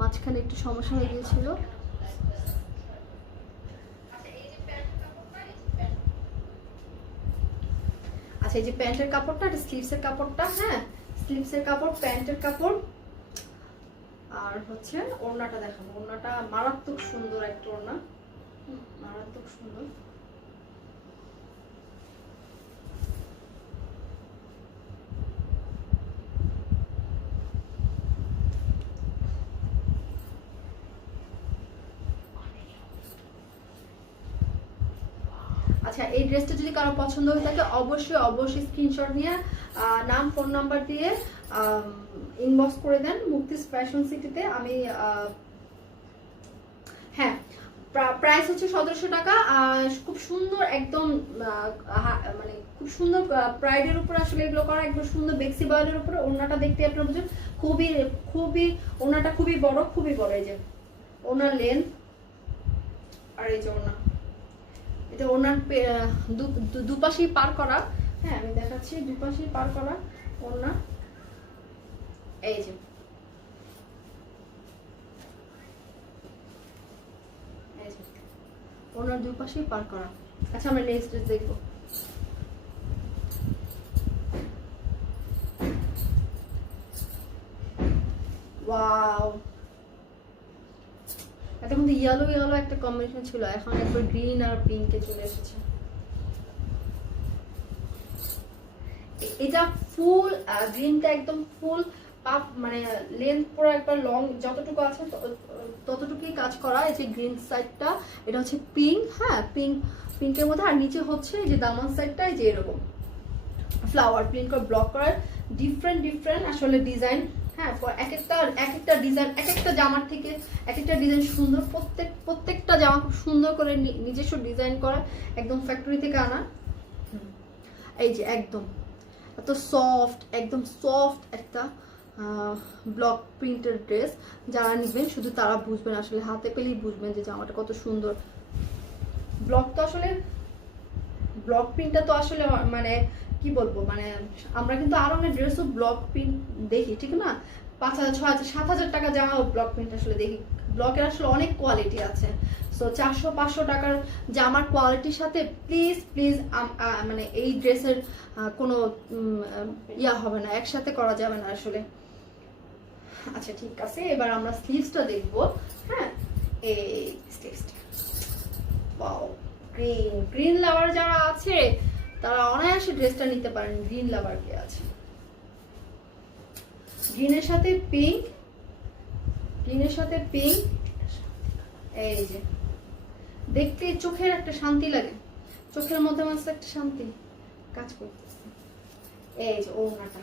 মাঝখানে একটু সমস্যা হয়ে গিয়েছিল। আচ্ছা এই যে প্যান্টের কাপড়টা, এটা স্লিভসের কাপড়টা। হ্যাঁ স্লিভসের কাপড়, প্যান্টের কাপড়। আর হচ্ছে ওড়নাটা দেখাবো। ওড়নাটা মারাত্মক সুন্দর একটা ওড়না, মারাত্মক সুন্দর। আচ্ছা এই ড্রেসটা যদি কারো পছন্দ হয়ে থাকে অবশ্যই স্ক্রিনশট নিয়ে নাম ফোন নাম্বার দিয়ে ইনবক্স করে দেন মুক্তিস ফ্যাশন সিটিতে। আমি হ্যাঁ প্রাইস হচ্ছে 1700 টাকা। খুব সুন্দর একদম মানে খুব সুন্দর প্রাইডের উপর আসলে এগুলো করা, একদম সুন্দর বেক্সি বয়েলের উপরে। ওড়নাটা দেখতে আপনারা বুঝুন, ওড়নাটা খুবই বড়। এই যে ওড়নার লেন্থ, আর এই যে ওড়না, এটা ওনার দুপাশেই পার করা। হ্যাঁ আমি দেখাচ্ছি, দুপাশেই পার করা ওনা। এই যে ওনার দুপাশেই পার করা। আচ্ছা আমরা নেক্সট ড্রেস দেখবো। ওয়াও, এটা কিন্তু ইয়েলো একটা কম্বিনেশন ছিল, এখন একবার গ্রিন আর পিঙ্কে চলে এসেছে। এটা ফুল গ্রিনটা একদম ফুল পাপ, মানে লেন্থ পুরো একবার লং যতটুকু আছে ততটুকুই কাজ করা। এই যে গ্রিন সাইডটা, এটা হচ্ছে পিঙ্ক। হ্যাঁ পিঙ্কের মধ্যে, আর নিচে হচ্ছে এই যে দামান সাইডটা এই যে এরকম ফ্লাওয়ার প্রিন্ট করে ব্লক করার। ডিফারেন্ট আসলে ডিজাইন। হ্যাঁ এক একটা ডিজাইন, এক একটা জামার থেকে এক একটা ডিজাইন সুন্দর। প্রত্যেকটা জামা খুব সুন্দর করে নিজস্ব ডিজাইন করা, একদম ফ্যাক্টরি থেকে আনা। এই যে একদম একদম সফট একটা ব্লক প্রিন্টের ড্রেস। যারা নিবেন শুধু তারা বুঝবেন, আসলে হাতে পেলেই বুঝবেন যে জামাটা কত সুন্দর। ব্লক প্রিন্টটা তো আসলে মানে কি বলবো, মানে আমরা কিন্তু আরো অনেক ড্রেসও ব্লক প্রিন্ট দেখি, ঠিক না? 5000, 6000, 7000 টাকা জামা ব্লক প্রিন্ট আসলে দেখি। ব্লকের আসলে অনেক কোয়ালিটি আছে। সো 400-500 টাকার জামার কোয়ালিটির সাথে প্লিজ মানে এই ড্রেসের কোনো ইয়া হবে না, একসাথে করা যাবে না আসলে। আচ্ছা ঠিক আছে, এবার আমরা স্লিভসটা দেখবো। হ্যাঁ এই স্লিভসটা, ওয়াও, গ্রিন লাভার যারা আছে তারা অনায়াসে ড্রেসটা নিতে পারেন। গ্রিন লাভার কে আছে? গ্রিনের সাথে পিঙ্ক, এই যে দেখতে চোখের একটা শান্তি লাগে, চোখের মধ্যে মাঝে একটা শান্তি কাজ করতেছে। এই যে ওড়নাটা,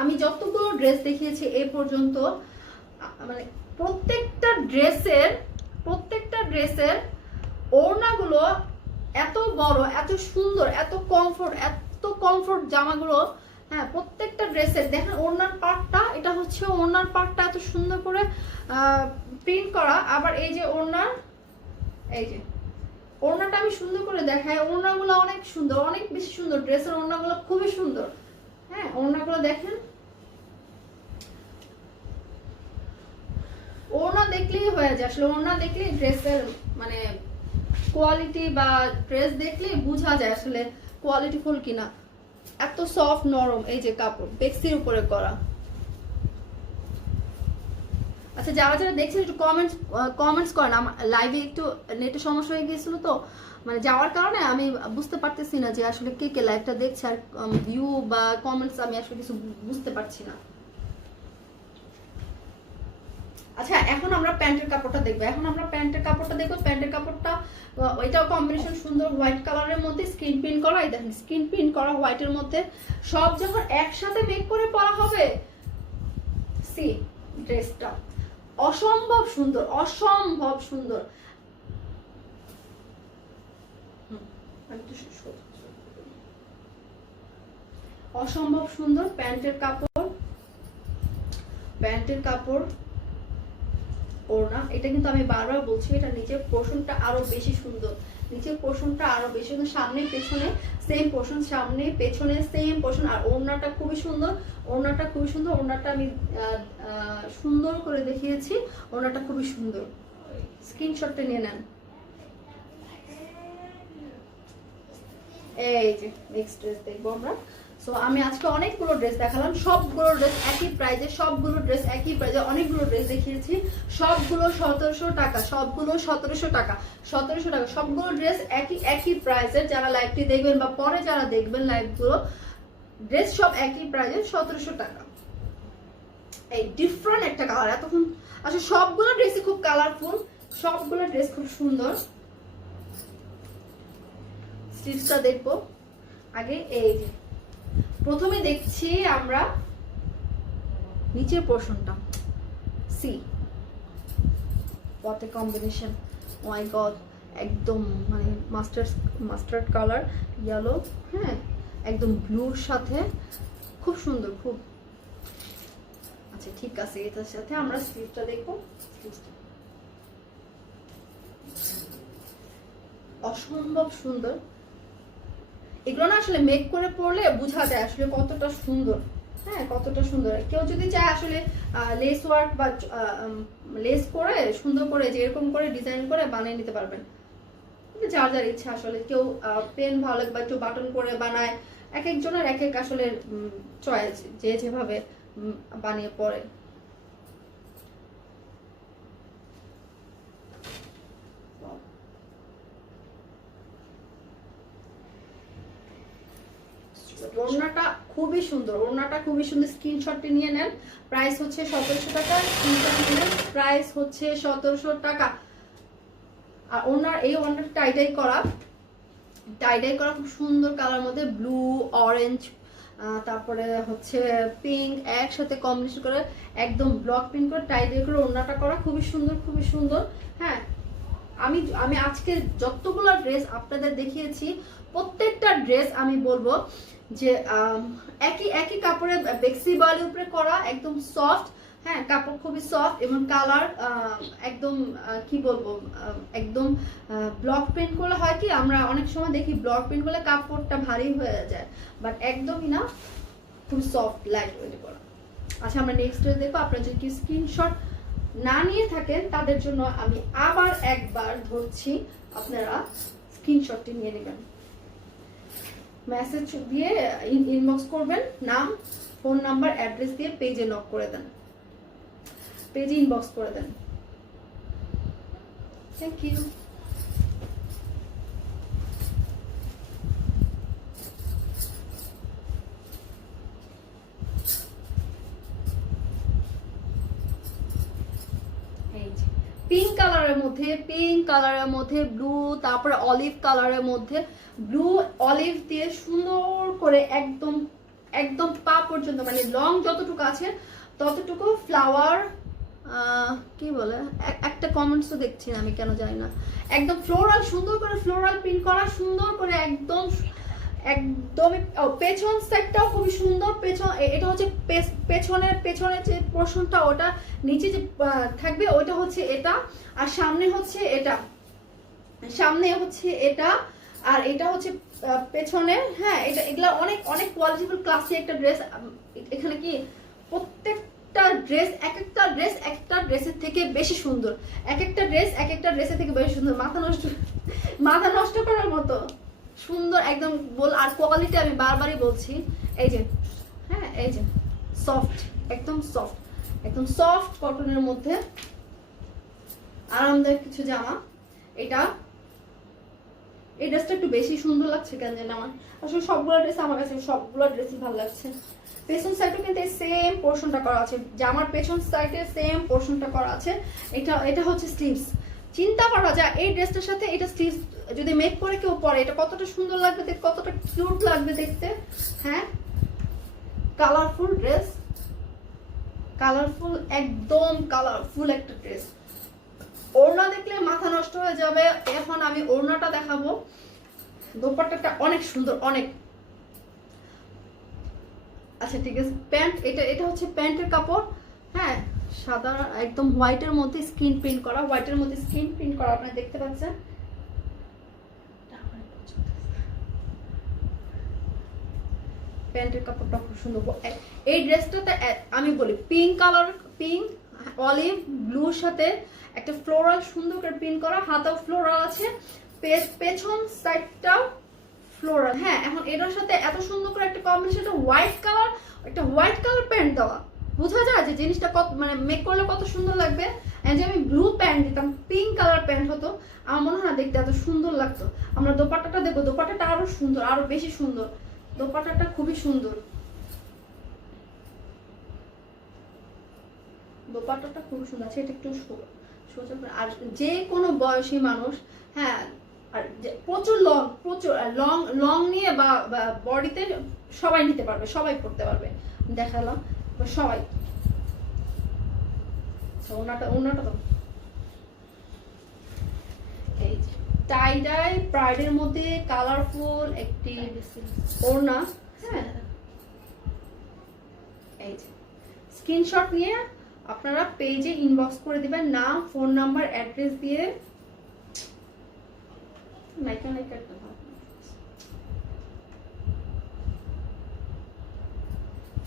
আমি যতগুলো ড্রেস দেখিয়েছি এ পর্যন্ত, মানে প্রত্যেকটা ড্রেসের ওড়নাগুলো এত বড়, এত সুন্দর, এত কমফোর্ট জামাগুলো। হ্যাঁ, প্রত্যেকটা ড্রেসের দেখেন ওড়নার পার্টটা, এটা হচ্ছে ওড়নার পার্টটা এত সুন্দর করে প্রিন্ট করা। আবার এই যে ওড়নার, এই যে ওড়নাটা আমি সুন্দর করে দেখাই, ওড়নাগুলো অনেক সুন্দর, অনেক বেশি সুন্দর, ড্রেসের ওড়নাগুলো খুবই সুন্দর। হ্যাঁ, ওড়নাগুলো দেখেন, ওড়না দেখলেই হয়ে যায় আসলে, ওড়না দেখলেই ড্রেসের মানে কোয়ালিটি বা ড্রেস দেখলেই বোঝা যায় আসলে কোয়ালিটিফুল কিনা। এত সফট নরম এই যে কাপড়, বেক্সির উপরে করা। আচ্ছা, যারা যারা দেখছেন একটু কমেন্টস করেন। আমার লাইভে একটু নেটের সমস্যা হয়ে গিয়েছিল, তো মানে যাওয়ার কারণে আমি বুঝতে পারতেছি না যে আসলে কে কে লাইভটা দেখছে, আর ভিউ বা কমেন্টস আমি আসলে কিছু বুঝতে পারছি না। আচ্ছা, এখন আমরা প্যান্টের কাপড়টা দেখবো, প্যান্টের কাপড়টা ওইটাও কম্বিনেশন সুন্দর, হোয়াইট কালারের মধ্যে স্ক্রিন প্রিন্ট করা। এই দেখেন স্ক্রিন প্রিন্ট করা হোয়াইটের মধ্যে, সব যখন একসাথে মেক করে পরা হবে, সি ড্রেসটা অসম্ভব সুন্দর, অসম্ভব সুন্দর। অসম্ভব সুন্দর প্যান্টের কাপড় ওড়না। এটা কিন্তু আমি বারবার বলছি, এটা নিচের পোর্শনটা আরো বেশি সুন্দর, সামনে পেছনে সেম পোর্শন, সামনে পেছনে সেম পোর্শন। আর ওড়নাটা খুবই সুন্দর, ওড়নাটা আমি সুন্দর করে দেখিয়েছি, ওড়নাটা খুবই সুন্দর। স্ক্রিনশটটা নিয়ে নেন। এই যে নেক্সট ড্রেস দেখবো আমরা। সো আমি আজকে অনেকগুলো ড্রেস দেখালাম, সবগুলো ড্রেস একই প্রাইজে, অনেকগুলো ড্রেস দেখিয়েছি, সবগুলো 1700 টাকা, সবগুলো ড্রেস একই প্রাইজের। যারা লাইভটি দেখবেন বা পরে যারা দেখবেন লাইভগুলো, ড্রেস সব একই প্রাইজে, 1700 টাকা। এই ডিফারেন্ট একটা কালার এতক্ষণ, আসলে সবগুলো ড্রেসই খুব কালারফুল, সবগুলো ড্রেস খুব সুন্দর। স্টিচটা দেখবো আগে। এই যে প্রথমে দেখছি আমরা নিচের পোর্শনটা, see what a combination, my god, একদম মানে মাস্টার্ড কালার, ইয়েলো, হ্যাঁ একদম ব্লুর সাথে, খুব সুন্দর, খুব। আচ্ছা ঠিক আছে, এটার সাথে আমরা স্লিভটা দেখবো। অসম্ভব সুন্দর, এগুলো না আসলে মেক করে পরলে বোঝা যায় আসলে কতটা সুন্দর। হ্যাঁ, কতটা সুন্দর। কেউ যদি চায় আসলে লেস ওয়ার্ক বা লেস করে সুন্দর করে যে এরকম করে ডিজাইন করে বানিয়ে নিতে পারবেন, যার যার ইচ্ছা আসলে। কেউ পেন ভালো লাগে বা একটু বাটন করে বানায়, এক একজনের এক এক আসলে চয়েস, যে যেভাবে বানিয়ে পরে। ওড়নাটা খুবই সুন্দর, স্ক্রিনশটটি নিয়ে নেন। প্রাইস হচ্ছে 1700 টাকা, স্ক্রিনশট নিয়ে নেন, প্রাইস হচ্ছে 1700 টাকা। আর এই ওড়নাটা টাইডাই করা খুব সুন্দর কালার মধ্যে, ব্লু, অরেঞ্জ, তারপরে হচ্ছে পিঙ্ক একসাথে কম্বিনেশন করে একদম ব্লক প্রিন্ট করে টাইডাই করে ওড়নাটা করা, খুবই সুন্দর। হ্যাঁ, আমি আজকে যতগুলো ড্রেস আপনাদের দেখিয়েছি, প্রত্যেকটা ড্রেস আমি বলবো যে একই কাপড়ে বেক্সি বয়েলের উপরে করা, একদম সফট। হ্যাঁ, কাপড় খুবই সফট এবং কালার একদম কি বলবো, একদম ব্লক প্রিন্ট করলে হয় কি, আমরা অনেক সময় দেখি ব্লক প্রিন্ট করলে কাপড়টা ভারী হয়ে যায়, বাট একদমই না, খুব সফট লাইট ওয়েট করা। আচ্ছা, আমরা নেক্সট ড্রেস দেখবো। আপনারা যদি স্ক্রিনশট না নিয়ে থাকেন তাদের জন্য আমি আবার একবার ধরছি, আপনারা স্ক্রিনশটটি নিয়ে নেবেন, মেসেজ দিয়ে ইনবক্স করবেন, নাম, ফোন নাম্বার, অ্যাড্রেস দিয়ে পেজে নক করে দেন, পেজে ইনবক্স করে দেন। Thank you. পিঙ্ক কালারের মধ্যে মধ্যে, পিঙ্ক কালারের মধ্যে, ব্লু, তারপরে অলিভ কালারের মধ্যে, ব্লু অলিভ দিয়ে সুন্দর করে একদম একদম পা পর্যন্ত, মানে লং যতটুকু আছে ততটুকু ফ্লাওয়ার, কি বলে, একটা কমেন্টসও দেখছি না আমি, কেন জানি না, একদম ফ্লোরাল, সুন্দর করে ফ্লোরাল প্রিন্ট করা, সুন্দর করে একদম একদমই। পেছন সাইডটাও খুবই সুন্দর, পেছন এটা হচ্ছে পেছনের যে পোর্শনটা, ওটা নিচে যে থাকবে ওইটা হচ্ছে এটা, আর সামনে হচ্ছে এটা, সামনে হচ্ছে এটা, আর এটা হচ্ছে পেছনে। হ্যাঁ, এটা এগুলা অনেক অনেক কোয়ালিটিফুল ক্লাসি একটা ড্রেস। এখানে কি প্রত্যেকটা ড্রেস, এক একটা ড্রেস একটা ড্রেসের থেকে বেশি সুন্দর, এক একটা ড্রেস এক একটা ড্রেসের থেকে বেশি সুন্দর, মাথা নষ্ট করার মতো সুন্দর একদম আর কোয়ালিটি আমি বারবারই বলছি, এই যে, হ্যাঁ এই যে সফট, একদম সফট, একদম সফট কটনের মধ্যে আরামদায়ক কিছু জামা। এটা এই ড্রেসটা একটু বেশি সুন্দর লাগছে কেন জানি আমার, আসলে সবগুলো ড্রেস আমার কাছে সবগুলো ড্রেসই ভালো লাগছে। পেছন সাইডও কিন্তু এই সেম পোর্শনটা করা আছে, জামার পেছন সাইডে সেম পোর্শনটা করা আছে। এটা হচ্ছে স্লিভস। চিন্তা করা যায় এই ড্রেসটার সাথে এটা স্লিভস যদি মেক করে কেউ পরে, এটা কতটা সুন্দর লাগবে দেখতে, কতটা কিউট লাগবে দেখতে। হ্যাঁ, কালারফুল ড্রেস, কালারফুল, একদম কালারফুল একটা ড্রেস। ওড়না দেখলে মাথা নষ্ট হয়ে যাবে। এখন আমি ওড়নাটা দেখাবো। দোপাট্টাটা অনেক সুন্দর, অনেক। আচ্ছা ঠিক আছে, প্যান্ট, এটা হচ্ছে প্যান্টের কাপড়। হ্যাঁ, সাদা একদম হোয়াইটের মধ্যে স্ক্রিন প্রিন্ট করা, হোয়াইটের মধ্যে স্ক্রিন প্রিন্ট করা, আপনারা দেখতে পাচ্ছেন। প্যান্টের কাপড়টা খুব সুন্দর। এই ড্রেসটাতে আমি বলি পিঙ্ক কালার, পিঙ্ক অলিভ ব্লুর সাথে একটা ফ্লোরাল সুন্দর করে প্রিন্ট করা, হাতাও ফ্লোরাল আছে, পেছন সাইডটাও ফ্লোরাল। হ্যাঁ, এখন এটার সাথে এত সুন্দর করে একটা কম্বিনেশন, হোয়াইট কালার, একটা হোয়াইট কালার প্যান্ট দেওয়া, বোঝা যায় যে জিনিসটা কত, মানে মেক করলে কত সুন্দর লাগবে। যে আমি ব্লু প্যান্ট দিতাম, পিঙ্ক কালার প্যান্ট হতো, আমার মনে হয় না দেখতে এত সুন্দর লাগতো। আমরা দোপাট্টাটা দেখবো, দোপাট্টাটা আরো সুন্দর, আরো বেশি সুন্দর, দোপাট্টাটা খুবই সুন্দর, দোপাট্টাটা খুবই সুন্দর আছে। এটা একটু সোজা করে, আর যে কোনো বয়সী মানুষ, হ্যাঁ, আর প্রচুর লং লং নিয়ে বা বডিতে সবাই নিতে পারবে, সবাই পড়তে পারবে। দেখালাম সবাই। ওনাটা তো এই যে টাই ডাই প্রাইডের মধ্যে কালারফুল একটি ওড়না। হ্যাঁ, এই যে স্ক্রিনশট নিয়ে আপনারা পেজে ইনবক্স করে দিবেন, নাম, ফোন নাম্বার, অ্যাড্রেস দিয়ে।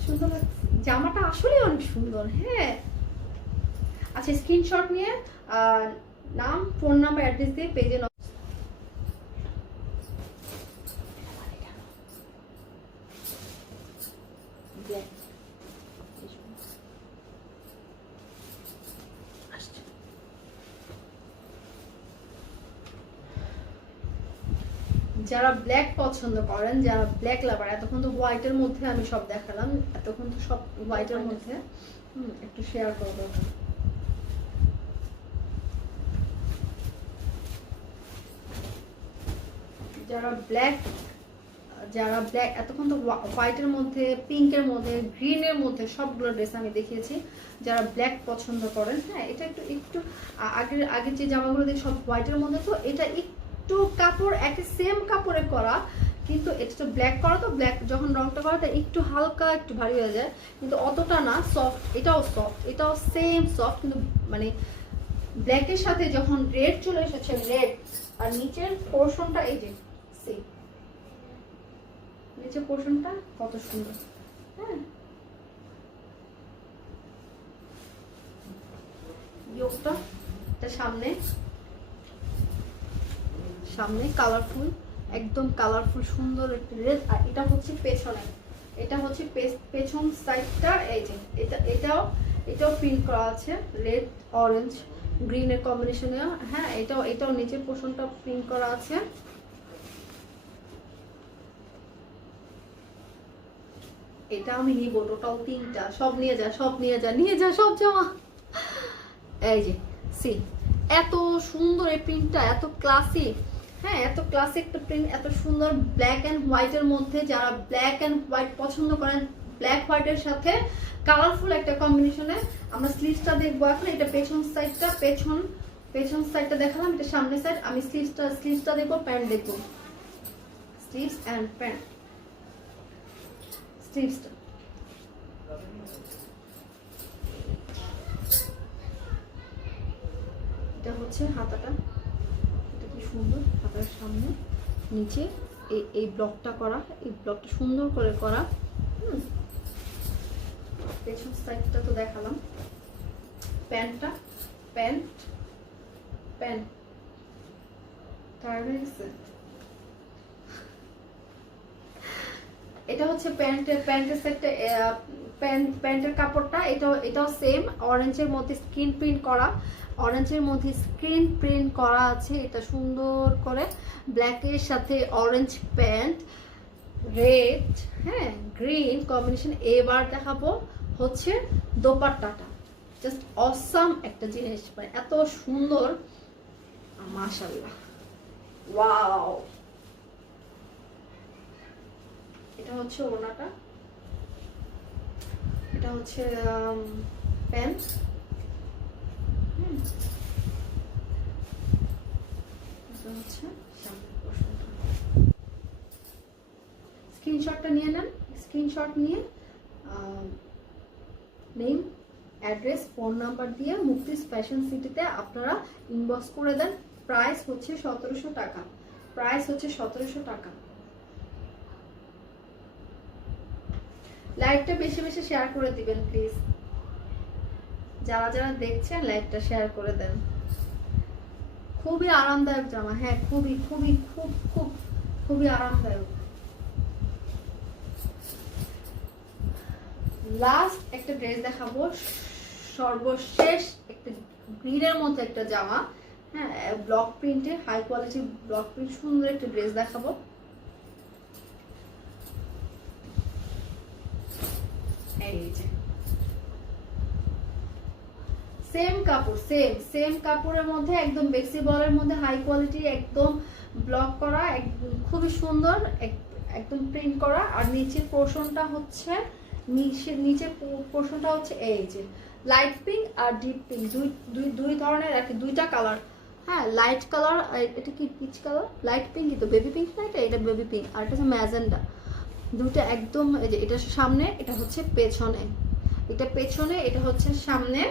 সুন্দর জামাটা আসলে অনেক সুন্দর। হ্যাঁ, আচ্ছা স্ক্রিনশট নিয়ে নাম, ফোন নাম্বার, অ্যাড্রেস দিয়ে পেজে যারা ব্ল্যাক পছন্দ করেন, যারা ব্ল্যাক লাভার, এতক্ষণ তো হোয়াইটের মধ্যে আমি সব দেখালাম, এতক্ষণ তো সব হোয়াইটের মধ্যে, একটু শেয়ার করবো। যারা ব্ল্যাক এতক্ষণ তো হোয়াইটের মধ্যে, পিঙ্কের মধ্যে, গ্রিনের মধ্যে সবগুলো ড্রেস আমি দেখিয়েছি। যারা ব্ল্যাক পছন্দ করেন, হ্যাঁ, এটা একটু আগের যে জামাগুলো দেখি সব হোয়াইটের মধ্যে, তো এটা একটু কাপড় একই সেম কাপড়ে করা, কিন্তু এটা তো ব্ল্যাক করা, তো ব্ল্যাক যখন রংটা করা একটু হালকা একটু ভারী হয়ে যায়, কিন্তু অতটা না, সফট। এটাও সফট, এটাও সেম সফট, কিন্তু মানে ব্ল্যাকের সাথে যখন রেড চলে এসেছে, রেড, আর নিচের পোর্শনটা এই যে সেম, নিচের পোর্শনটা কত সুন্দর। হ্যাঁ, ইয়োগটা সামনে কালারফুল, একদম কালারফুল সুন্দর একটা ড্রেস। আর এটা হচ্ছে পেছনে, এটা হচ্ছে পেছন সাইডটা, এই যে এটাও প্রিন্ট করা আছে রেড, অরেঞ্জ, গ্রিনের কম্বিনেশনে। হ্যাঁ, এটাও নিচের পোর্শনটা প্রিন্ট করা আছে। এটা আমি নিব টোটাল 3টা, সব নিয়ে যা সব জামা। এই যে সি এত সুন্দর এই প্রিন্টটা, এত ক্লাসিক। হ্যাঁ, এত ক্লাসিক একটা প্রিন্ট, এত সুন্দর ব্ল্যাক অ্যান্ড হোয়াইটের মধ্যে। যারা ব্ল্যাক অ্যান্ড হোয়াইট পছন্দ করেন, ব্ল্যাক হোয়াইটের সাথে কালারফুল একটা কম্বিনেশনে। আমরা স্লিভসটা দেখবো এখন। এটা পেছন সাইডটা, পেছন সাইডটা দেখালাম, এটা সামনের সাইড। আমি স্লিভসটা দেখবো, প্যান্ট দেখবো। Sleeves and pant. স্লিভসটা এটা হচ্ছে হাতাটা, এটা কি সুন্দর হাতার সামনে নিচে এই ব্লকটা করা, এই ব্লকটা সুন্দর করে করা। পেছন সাইডটা তো দেখালাম। প্যান্টটা, প্যান্ট এটা হচ্ছে প্যান্টের সেটটা, প্যান্টের কাপড়টা। এটাও সেম অরেঞ্জের মধ্যে স্ক্রিন প্রিন্ট করা, আছে। এটা সুন্দর করে ব্ল্যাকের সাথে অরেঞ্জ প্যান্ট, রেড, হ্যাঁ গ্রিন কম্বিনেশন। এবার দেখাবো হচ্ছে দোপাট্টাটা। জাস্ট অসাম একটা জিনিস, মানে এত সুন্দর, মাশাআল্লাহ, ওয়াও। এটা হচ্ছে ওড়নাটা, এটা হচ্ছে প্যান্ট। এটা হচ্ছে সামনের পোরশনটা। স্ক্রিনশটটা নিয়ে নেন। স্ক্রিনশট নিয়ে নেম, অ্যাড্রেস, ফোন নাম্বার দিয়ে মুক্তিস ফ্যাশন সিটিতে আপনারা ইনবক্স করে দেন। প্রাইস হচ্ছে 1700 টাকা। প্রাইস হচ্ছে 1700 টাকা। লাইভটা বেশি বেশি শেয়ার করে দিবেন প্লিজ। যারা যারা দেখছেন লাইভটা শেয়ার করে দেন। খুবই আরামদায়ক জামা, হ্যাঁ খুবই খুবই খুব খুব খুবই আরামদায়ক। লাস্ট একটা ড্রেস দেখাবো, সর্বশেষ একটা গ্রিনের মতো একটা জামা, হ্যাঁ ব্লক প্রিন্টে, হাই কোয়ালিটি ব্লক প্রিন্ট, সুন্দর একটা ড্রেস দেখাবো। এই যে সেম কাপড়, সেম কাপড়ের মধ্যে একদম বেক্সি বলের মধ্যে হাই কোয়ালিটি, একদম ব্লক করা, খুবই সুন্দর, একদম প্রিন্ট করা। আর নিচের পোর্শনটা হচ্ছে, নিচের পোর্শনটা হচ্ছে এই যে লাইট পিঙ্ক আর ডিপ পিঙ্ক, দুই ধরনের আর কি, দুইটা কালার। হ্যাঁ লাইট কালার, এটা কি পিচ কালার, লাইট পিঙ্ক, তো বেবি পিঙ্ক না, এটা বেবি পিঙ্ক, আর এটা হচ্ছে ম্যাজেন্ডা। দুটো একদম, এই যে এটা সামনে, এটা হচ্ছে পেছনে, এটা পেছনে, এটা হচ্ছে সামনে,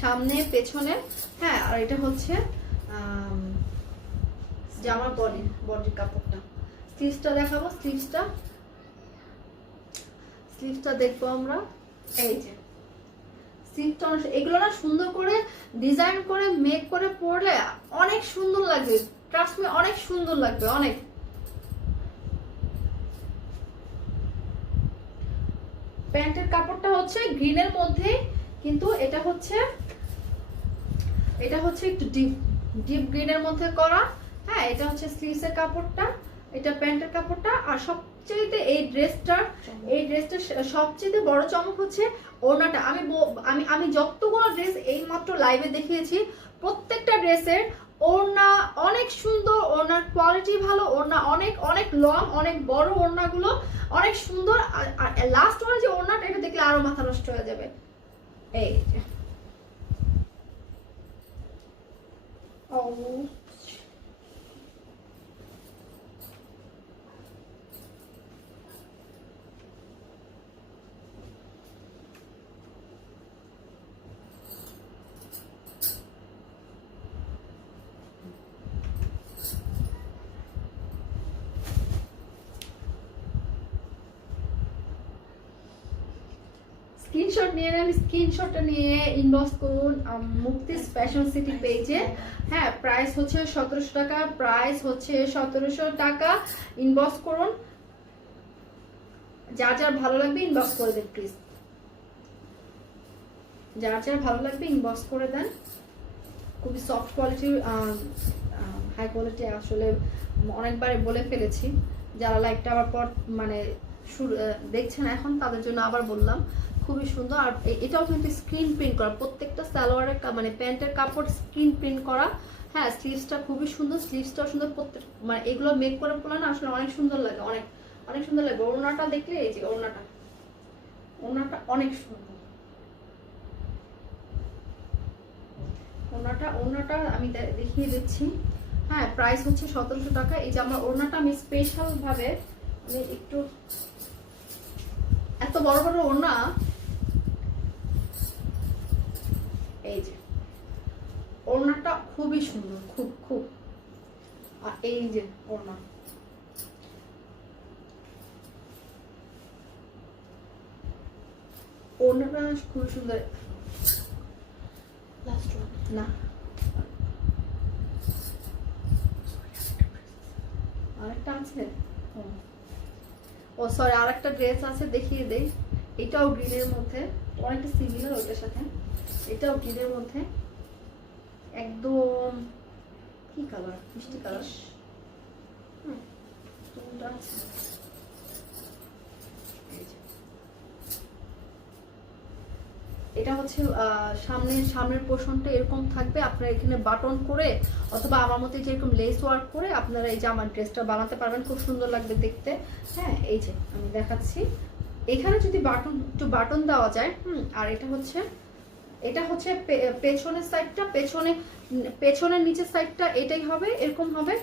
সামনে পেছনে। হ্যাঁ আর এটা হচ্ছে জামার বডির কাপড়টা। স্লিভসটা দেখাবো, স্লিভসটা দেখবো আমরা। এই যে স্লিভটা, এগুলো না সুন্দর করে ডিজাইন করে মেক করে পরলে অনেক সুন্দর লাগবে, ট্রাস্ট মি, অনেক সুন্দর লাগবে, অনেক। প্যান্টের কাপড়টা হচ্ছে গ্রিনের মধ্যে, কিন্তু এটা হচ্ছে একটু ডিপ গ্রিনের মধ্যে করা। হ্যাঁ এটা হচ্ছে স্লিভসের কাপড়টা, এটা প্যান্টের কাপড়টা। আর সবচেয়ে এই ড্রেসটার সবচেয়ে বড় চমক হচ্ছে ওড়নাটা। আমি যতগুলো ড্রেস এই মাত্র লাইভে দেখিয়েছি, প্রত্যেকটা ড্রেসের ওড়না অনেক সুন্দর, ওড়নার কোয়ালিটি ভালো, ওড়না অনেক অনেক লং, অনেক বড়, ওড়নাগুলো অনেক সুন্দর। আর লাস্ট ওয়ান যে ওড়নাটা, এটা দেখলে আরো মাথা নষ্ট হয়ে যাবে। এই যে স্ক্রিনশট নিয়ে নেন। স্ক্রিনশটটা নিয়ে ইনবক্স করুন মুক্তিস ফ্যাশন সিটি পেজে। হ্যাঁ প্রাইস হচ্ছে 1700 টাকা, প্রাইস হচ্ছে 1700 টাকা। ইনবক্স করুন, যার যার ভালো লাগবে ইনবক্স করে দেন প্লিজ, যার যার ভালো লাগবে ইনবক্স করে দেন। খুবই সফট কোয়ালিটির, হাই কোয়ালিটি, আসলে অনেকবার বলে ফেলেছি। যারা লাইভটা আবার পর মানে দেখছেন এখন, তাদের জন্য আবার বললাম, খুবই সুন্দর। আর এটাও কিন্তু স্ক্রিন প্রিন্ট করা, প্রত্যেকটা সালোয়ারের মানে প্যান্টের কাপড় স্ক্রিন প্রিন্ট করা। হ্যাঁ, স্লিভসটা খুবই সুন্দর, স্লিভসটাও সুন্দর। প্রত্যেক মানে এগুলো মেক করে পড়লে না আসলে অনেক সুন্দর লাগে, অনেক অনেক সুন্দর লাগে। ওড়নাটা দেখলে, এই যে ওড়নাটা, ওড়নাটা অনেক সুন্দর। ওড়নাটা আমি দেখিয়ে দিচ্ছি। হ্যাঁ, প্রাইস হচ্ছে 1700 টাকা। এই যে আমার ওড়নাটা আমি স্পেশাল ভাবে, আমি একটু, এত বড় বড় ওড়না, এই যে ওড়নাটা খুবই সুন্দর, খুব খুব। আর এই যে ওড়না, ওড়নাটা খুব সুন্দর। লাস্ট ওয়ান না, আরেকটা আছে। ও সরি, আরেকটা ড্রেস আছে, দেখিয়ে দেই। এটাও গ্রিনের মধ্যে, অনেকটা সিমিলার ওইটার সাথে। এটাও গ্রিনের মধ্যে, একদম কি কালার, মিষ্টি কালার। এটা হচ্ছে সামনের পোর্শনটা এরকম থাকবে। আপনারা এখানে বাটন করে অথবা আমার মতো যেরকম লেস ওয়ার্ক করে আপনারা এই যে আমার ড্রেসটা বানাতে পারবেন, খুব সুন্দর লাগবে দেখতে। হ্যাঁ, এই যে আমি দেখাচ্ছি, এখানে যদি একটু বাটন দেওয়া যায়। আর এটা হচ্ছে পেছনের সাইডটা, পেছনের নিচের সাইডটা এটাই হবে, এরকম হবে,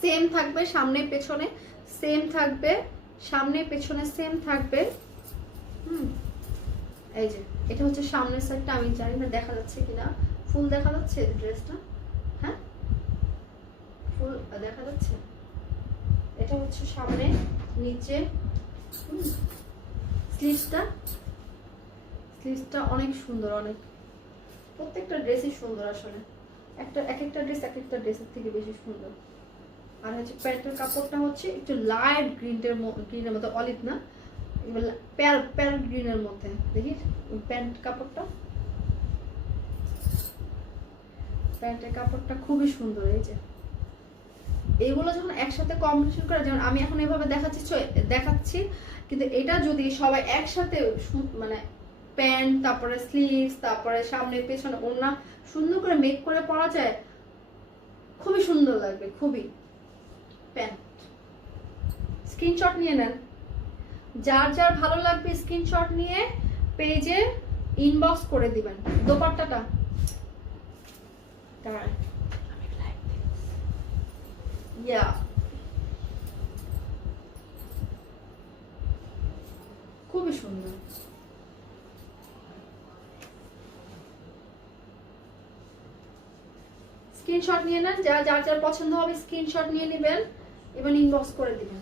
সেম থাকবে। সামনে পেছনে সেম থাকবে, সামনে পেছনে সেম থাকবে। এই যে এটা হচ্ছে সামনের সাইডটা। আমি জানি না দেখা যাচ্ছে কিনা, ফুল দেখা যাচ্ছে ড্রেসটা? হ্যাঁ, ফুল দেখা যাচ্ছে। এটা হচ্ছে সামনে, নিচে স্লিভসটা অনেক সুন্দর, অনেক। প্রত্যেকটা ড্রেসই সুন্দর আসলে, এক একটা ড্রেস এক একটা ড্রেসের থেকে বেশি সুন্দর। আর হচ্ছে প্যান্টের কাপড়টা হচ্ছে একটু লাইট গ্রিনের মতো, অলিভ না, প্যারট গ্রিনের মধ্যে। দেখি প্যান্ট কাপড়টা, প্যান্টের কাপড়টা খুবই সুন্দর। এই যে এইগুলো যখন একসাথে কম্বিনেশন করে, যেমন আমি এখন এভাবে দেখাচ্ছি, কিন্তু এটা যদি সবাই একসাথে মানে প্যান্ট, তারপরে স্লিভস, তারপরে সামনে পেছনে ওড়না সুন্দর করে মেক করে পরা যায়, খুবই সুন্দর লাগবে, খুবই। প্যান্ট স্ক্রিনশট নিয়ে নেন, যার যার ভালো লাগবে স্ক্রিনশট নিয়ে পেজে ইনবক্স করে দিবেন। দোপাট্টাটা খুবই সুন্দর। স্ক্রিনশট নিয়ে নেন, যার যার পছন্দ হবে স্ক্রিনশট নিয়ে নেবেন এবং ইনবক্স করে দিবেন।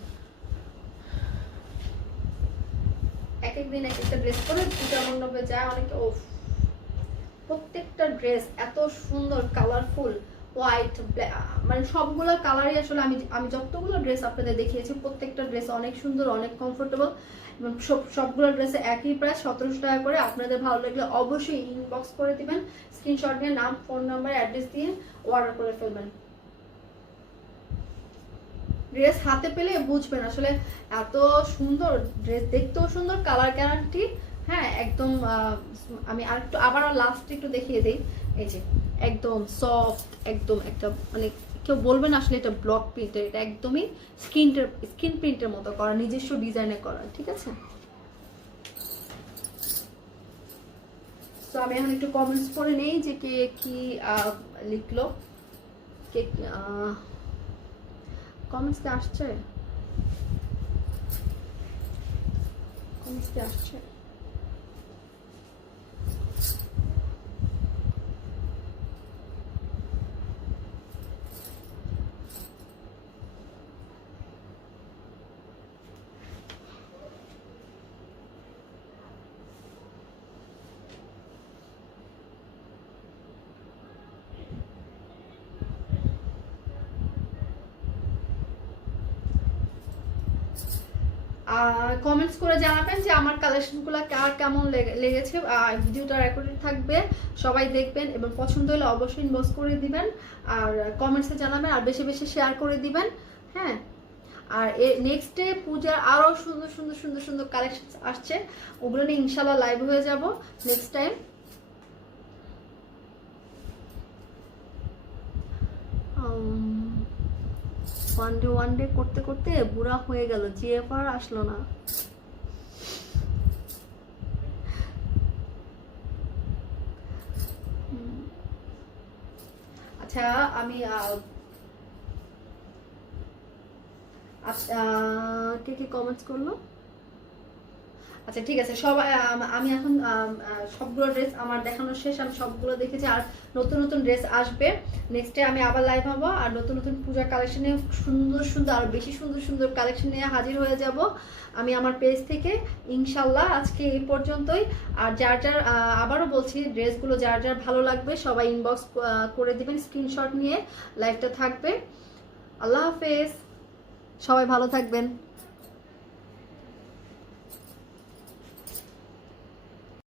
এক একদিন এক একটা ড্রেস করে পূজা মণ্ডপে যায় অনেকে। ও প্রত্যেকটা ড্রেস এত সুন্দর, কালারফুল, হোয়াইট, মানে সবগুলো কালারই আসলে আমি যতগুলো ড্রেস আপনাদের দেখিয়েছি প্রত্যেকটা ড্রেস অনেক সুন্দর, অনেক কমফোর্টেবল এবং সবগুলো ড্রেসে একই প্রাইস 1700 টাকা করে। আপনাদের ভালো লাগলে অবশ্যই ইনবক্স করে দিবেন, স্ক্রিনশট নিয়ে নাম, ফোন নাম্বার, অ্যাড্রেস দিয়ে অর্ডার করে ফেলবেন। ড্রেস হাতে পেলে বুঝবেন আসলে এত সুন্দর ড্রেস, দেখতেও সুন্দর, কালার গ্যারান্টি। হ্যাঁ, একদম। আমি আবারও লাস্ট একটু দেখিয়ে দিই। এই যে একদম সফট, একদম একটা মানে কেউ বলবেন আসলে এটা ব্লক প্রিন্টের, এটা একদমই স্ক্রিন প্রিন্টের মতো করা, নিজস্ব ডিজাইনে করা। ঠিক আছে, তো আমি এখন একটু কমেন্টস পড়ে নেই যে কে কি লিখলো, কে কমেন্টস কি আসছে, কমেন্টস কি আসছে? কমেন্টস করে জানাবেন যে আমার কালেকশনগুলো কার কেমন লেগেছে। ভিডিওটা রেকর্ডেড থাকবে, সবাই দেখবেন এবং পছন্দ হলে অবশ্যই ইনবক্স করে দিবেন আর কমেন্টসে জানাবেন, আর বেশি বেশি শেয়ার করে দিবেন। হ্যাঁ, আর নেক্সট ডে পূজার আরো সুন্দর সুন্দর সুন্দর সুন্দর কালেকশন আসছে, ওগুলো নিয়ে ইনশাল্লাহ লাইভ হয়ে যাব নেক্সট টাইম। ওয়ান ডে করতে করতে বুড়া হয়ে গেল, জিএফআর আসলো না। আচ্ছা আমি কে কে কমেন্টস করলো? আচ্ছা ঠিক আছে সবাই, আমি এখন সবগুলো ড্রেস আমার দেখানো শেষ, আমি সবগুলো দেখেছি। আর নতুন নতুন ড্রেস আসবে নেক্সটে, আমি আবার লাইভ হবো আর নতুন নতুন পূজার কালেকশন নিয়ে সুন্দর সুন্দর আর বেশি সুন্দর সুন্দর কালেকশন নিয়ে হাজির হয়ে যাব আমি আমার পেজ থেকে ইনশাল্লাহ। আজকে এই পর্যন্তই। আর যার যার আবারও বলছি, ড্রেসগুলো যার যার ভালো লাগবে সবাই ইনবক্স করে দিবেন, স্ক্রিনশট নিয়ে লাইভটা থাকবে। আল্লাহ হাফেজ, সবাই ভালো থাকবেন।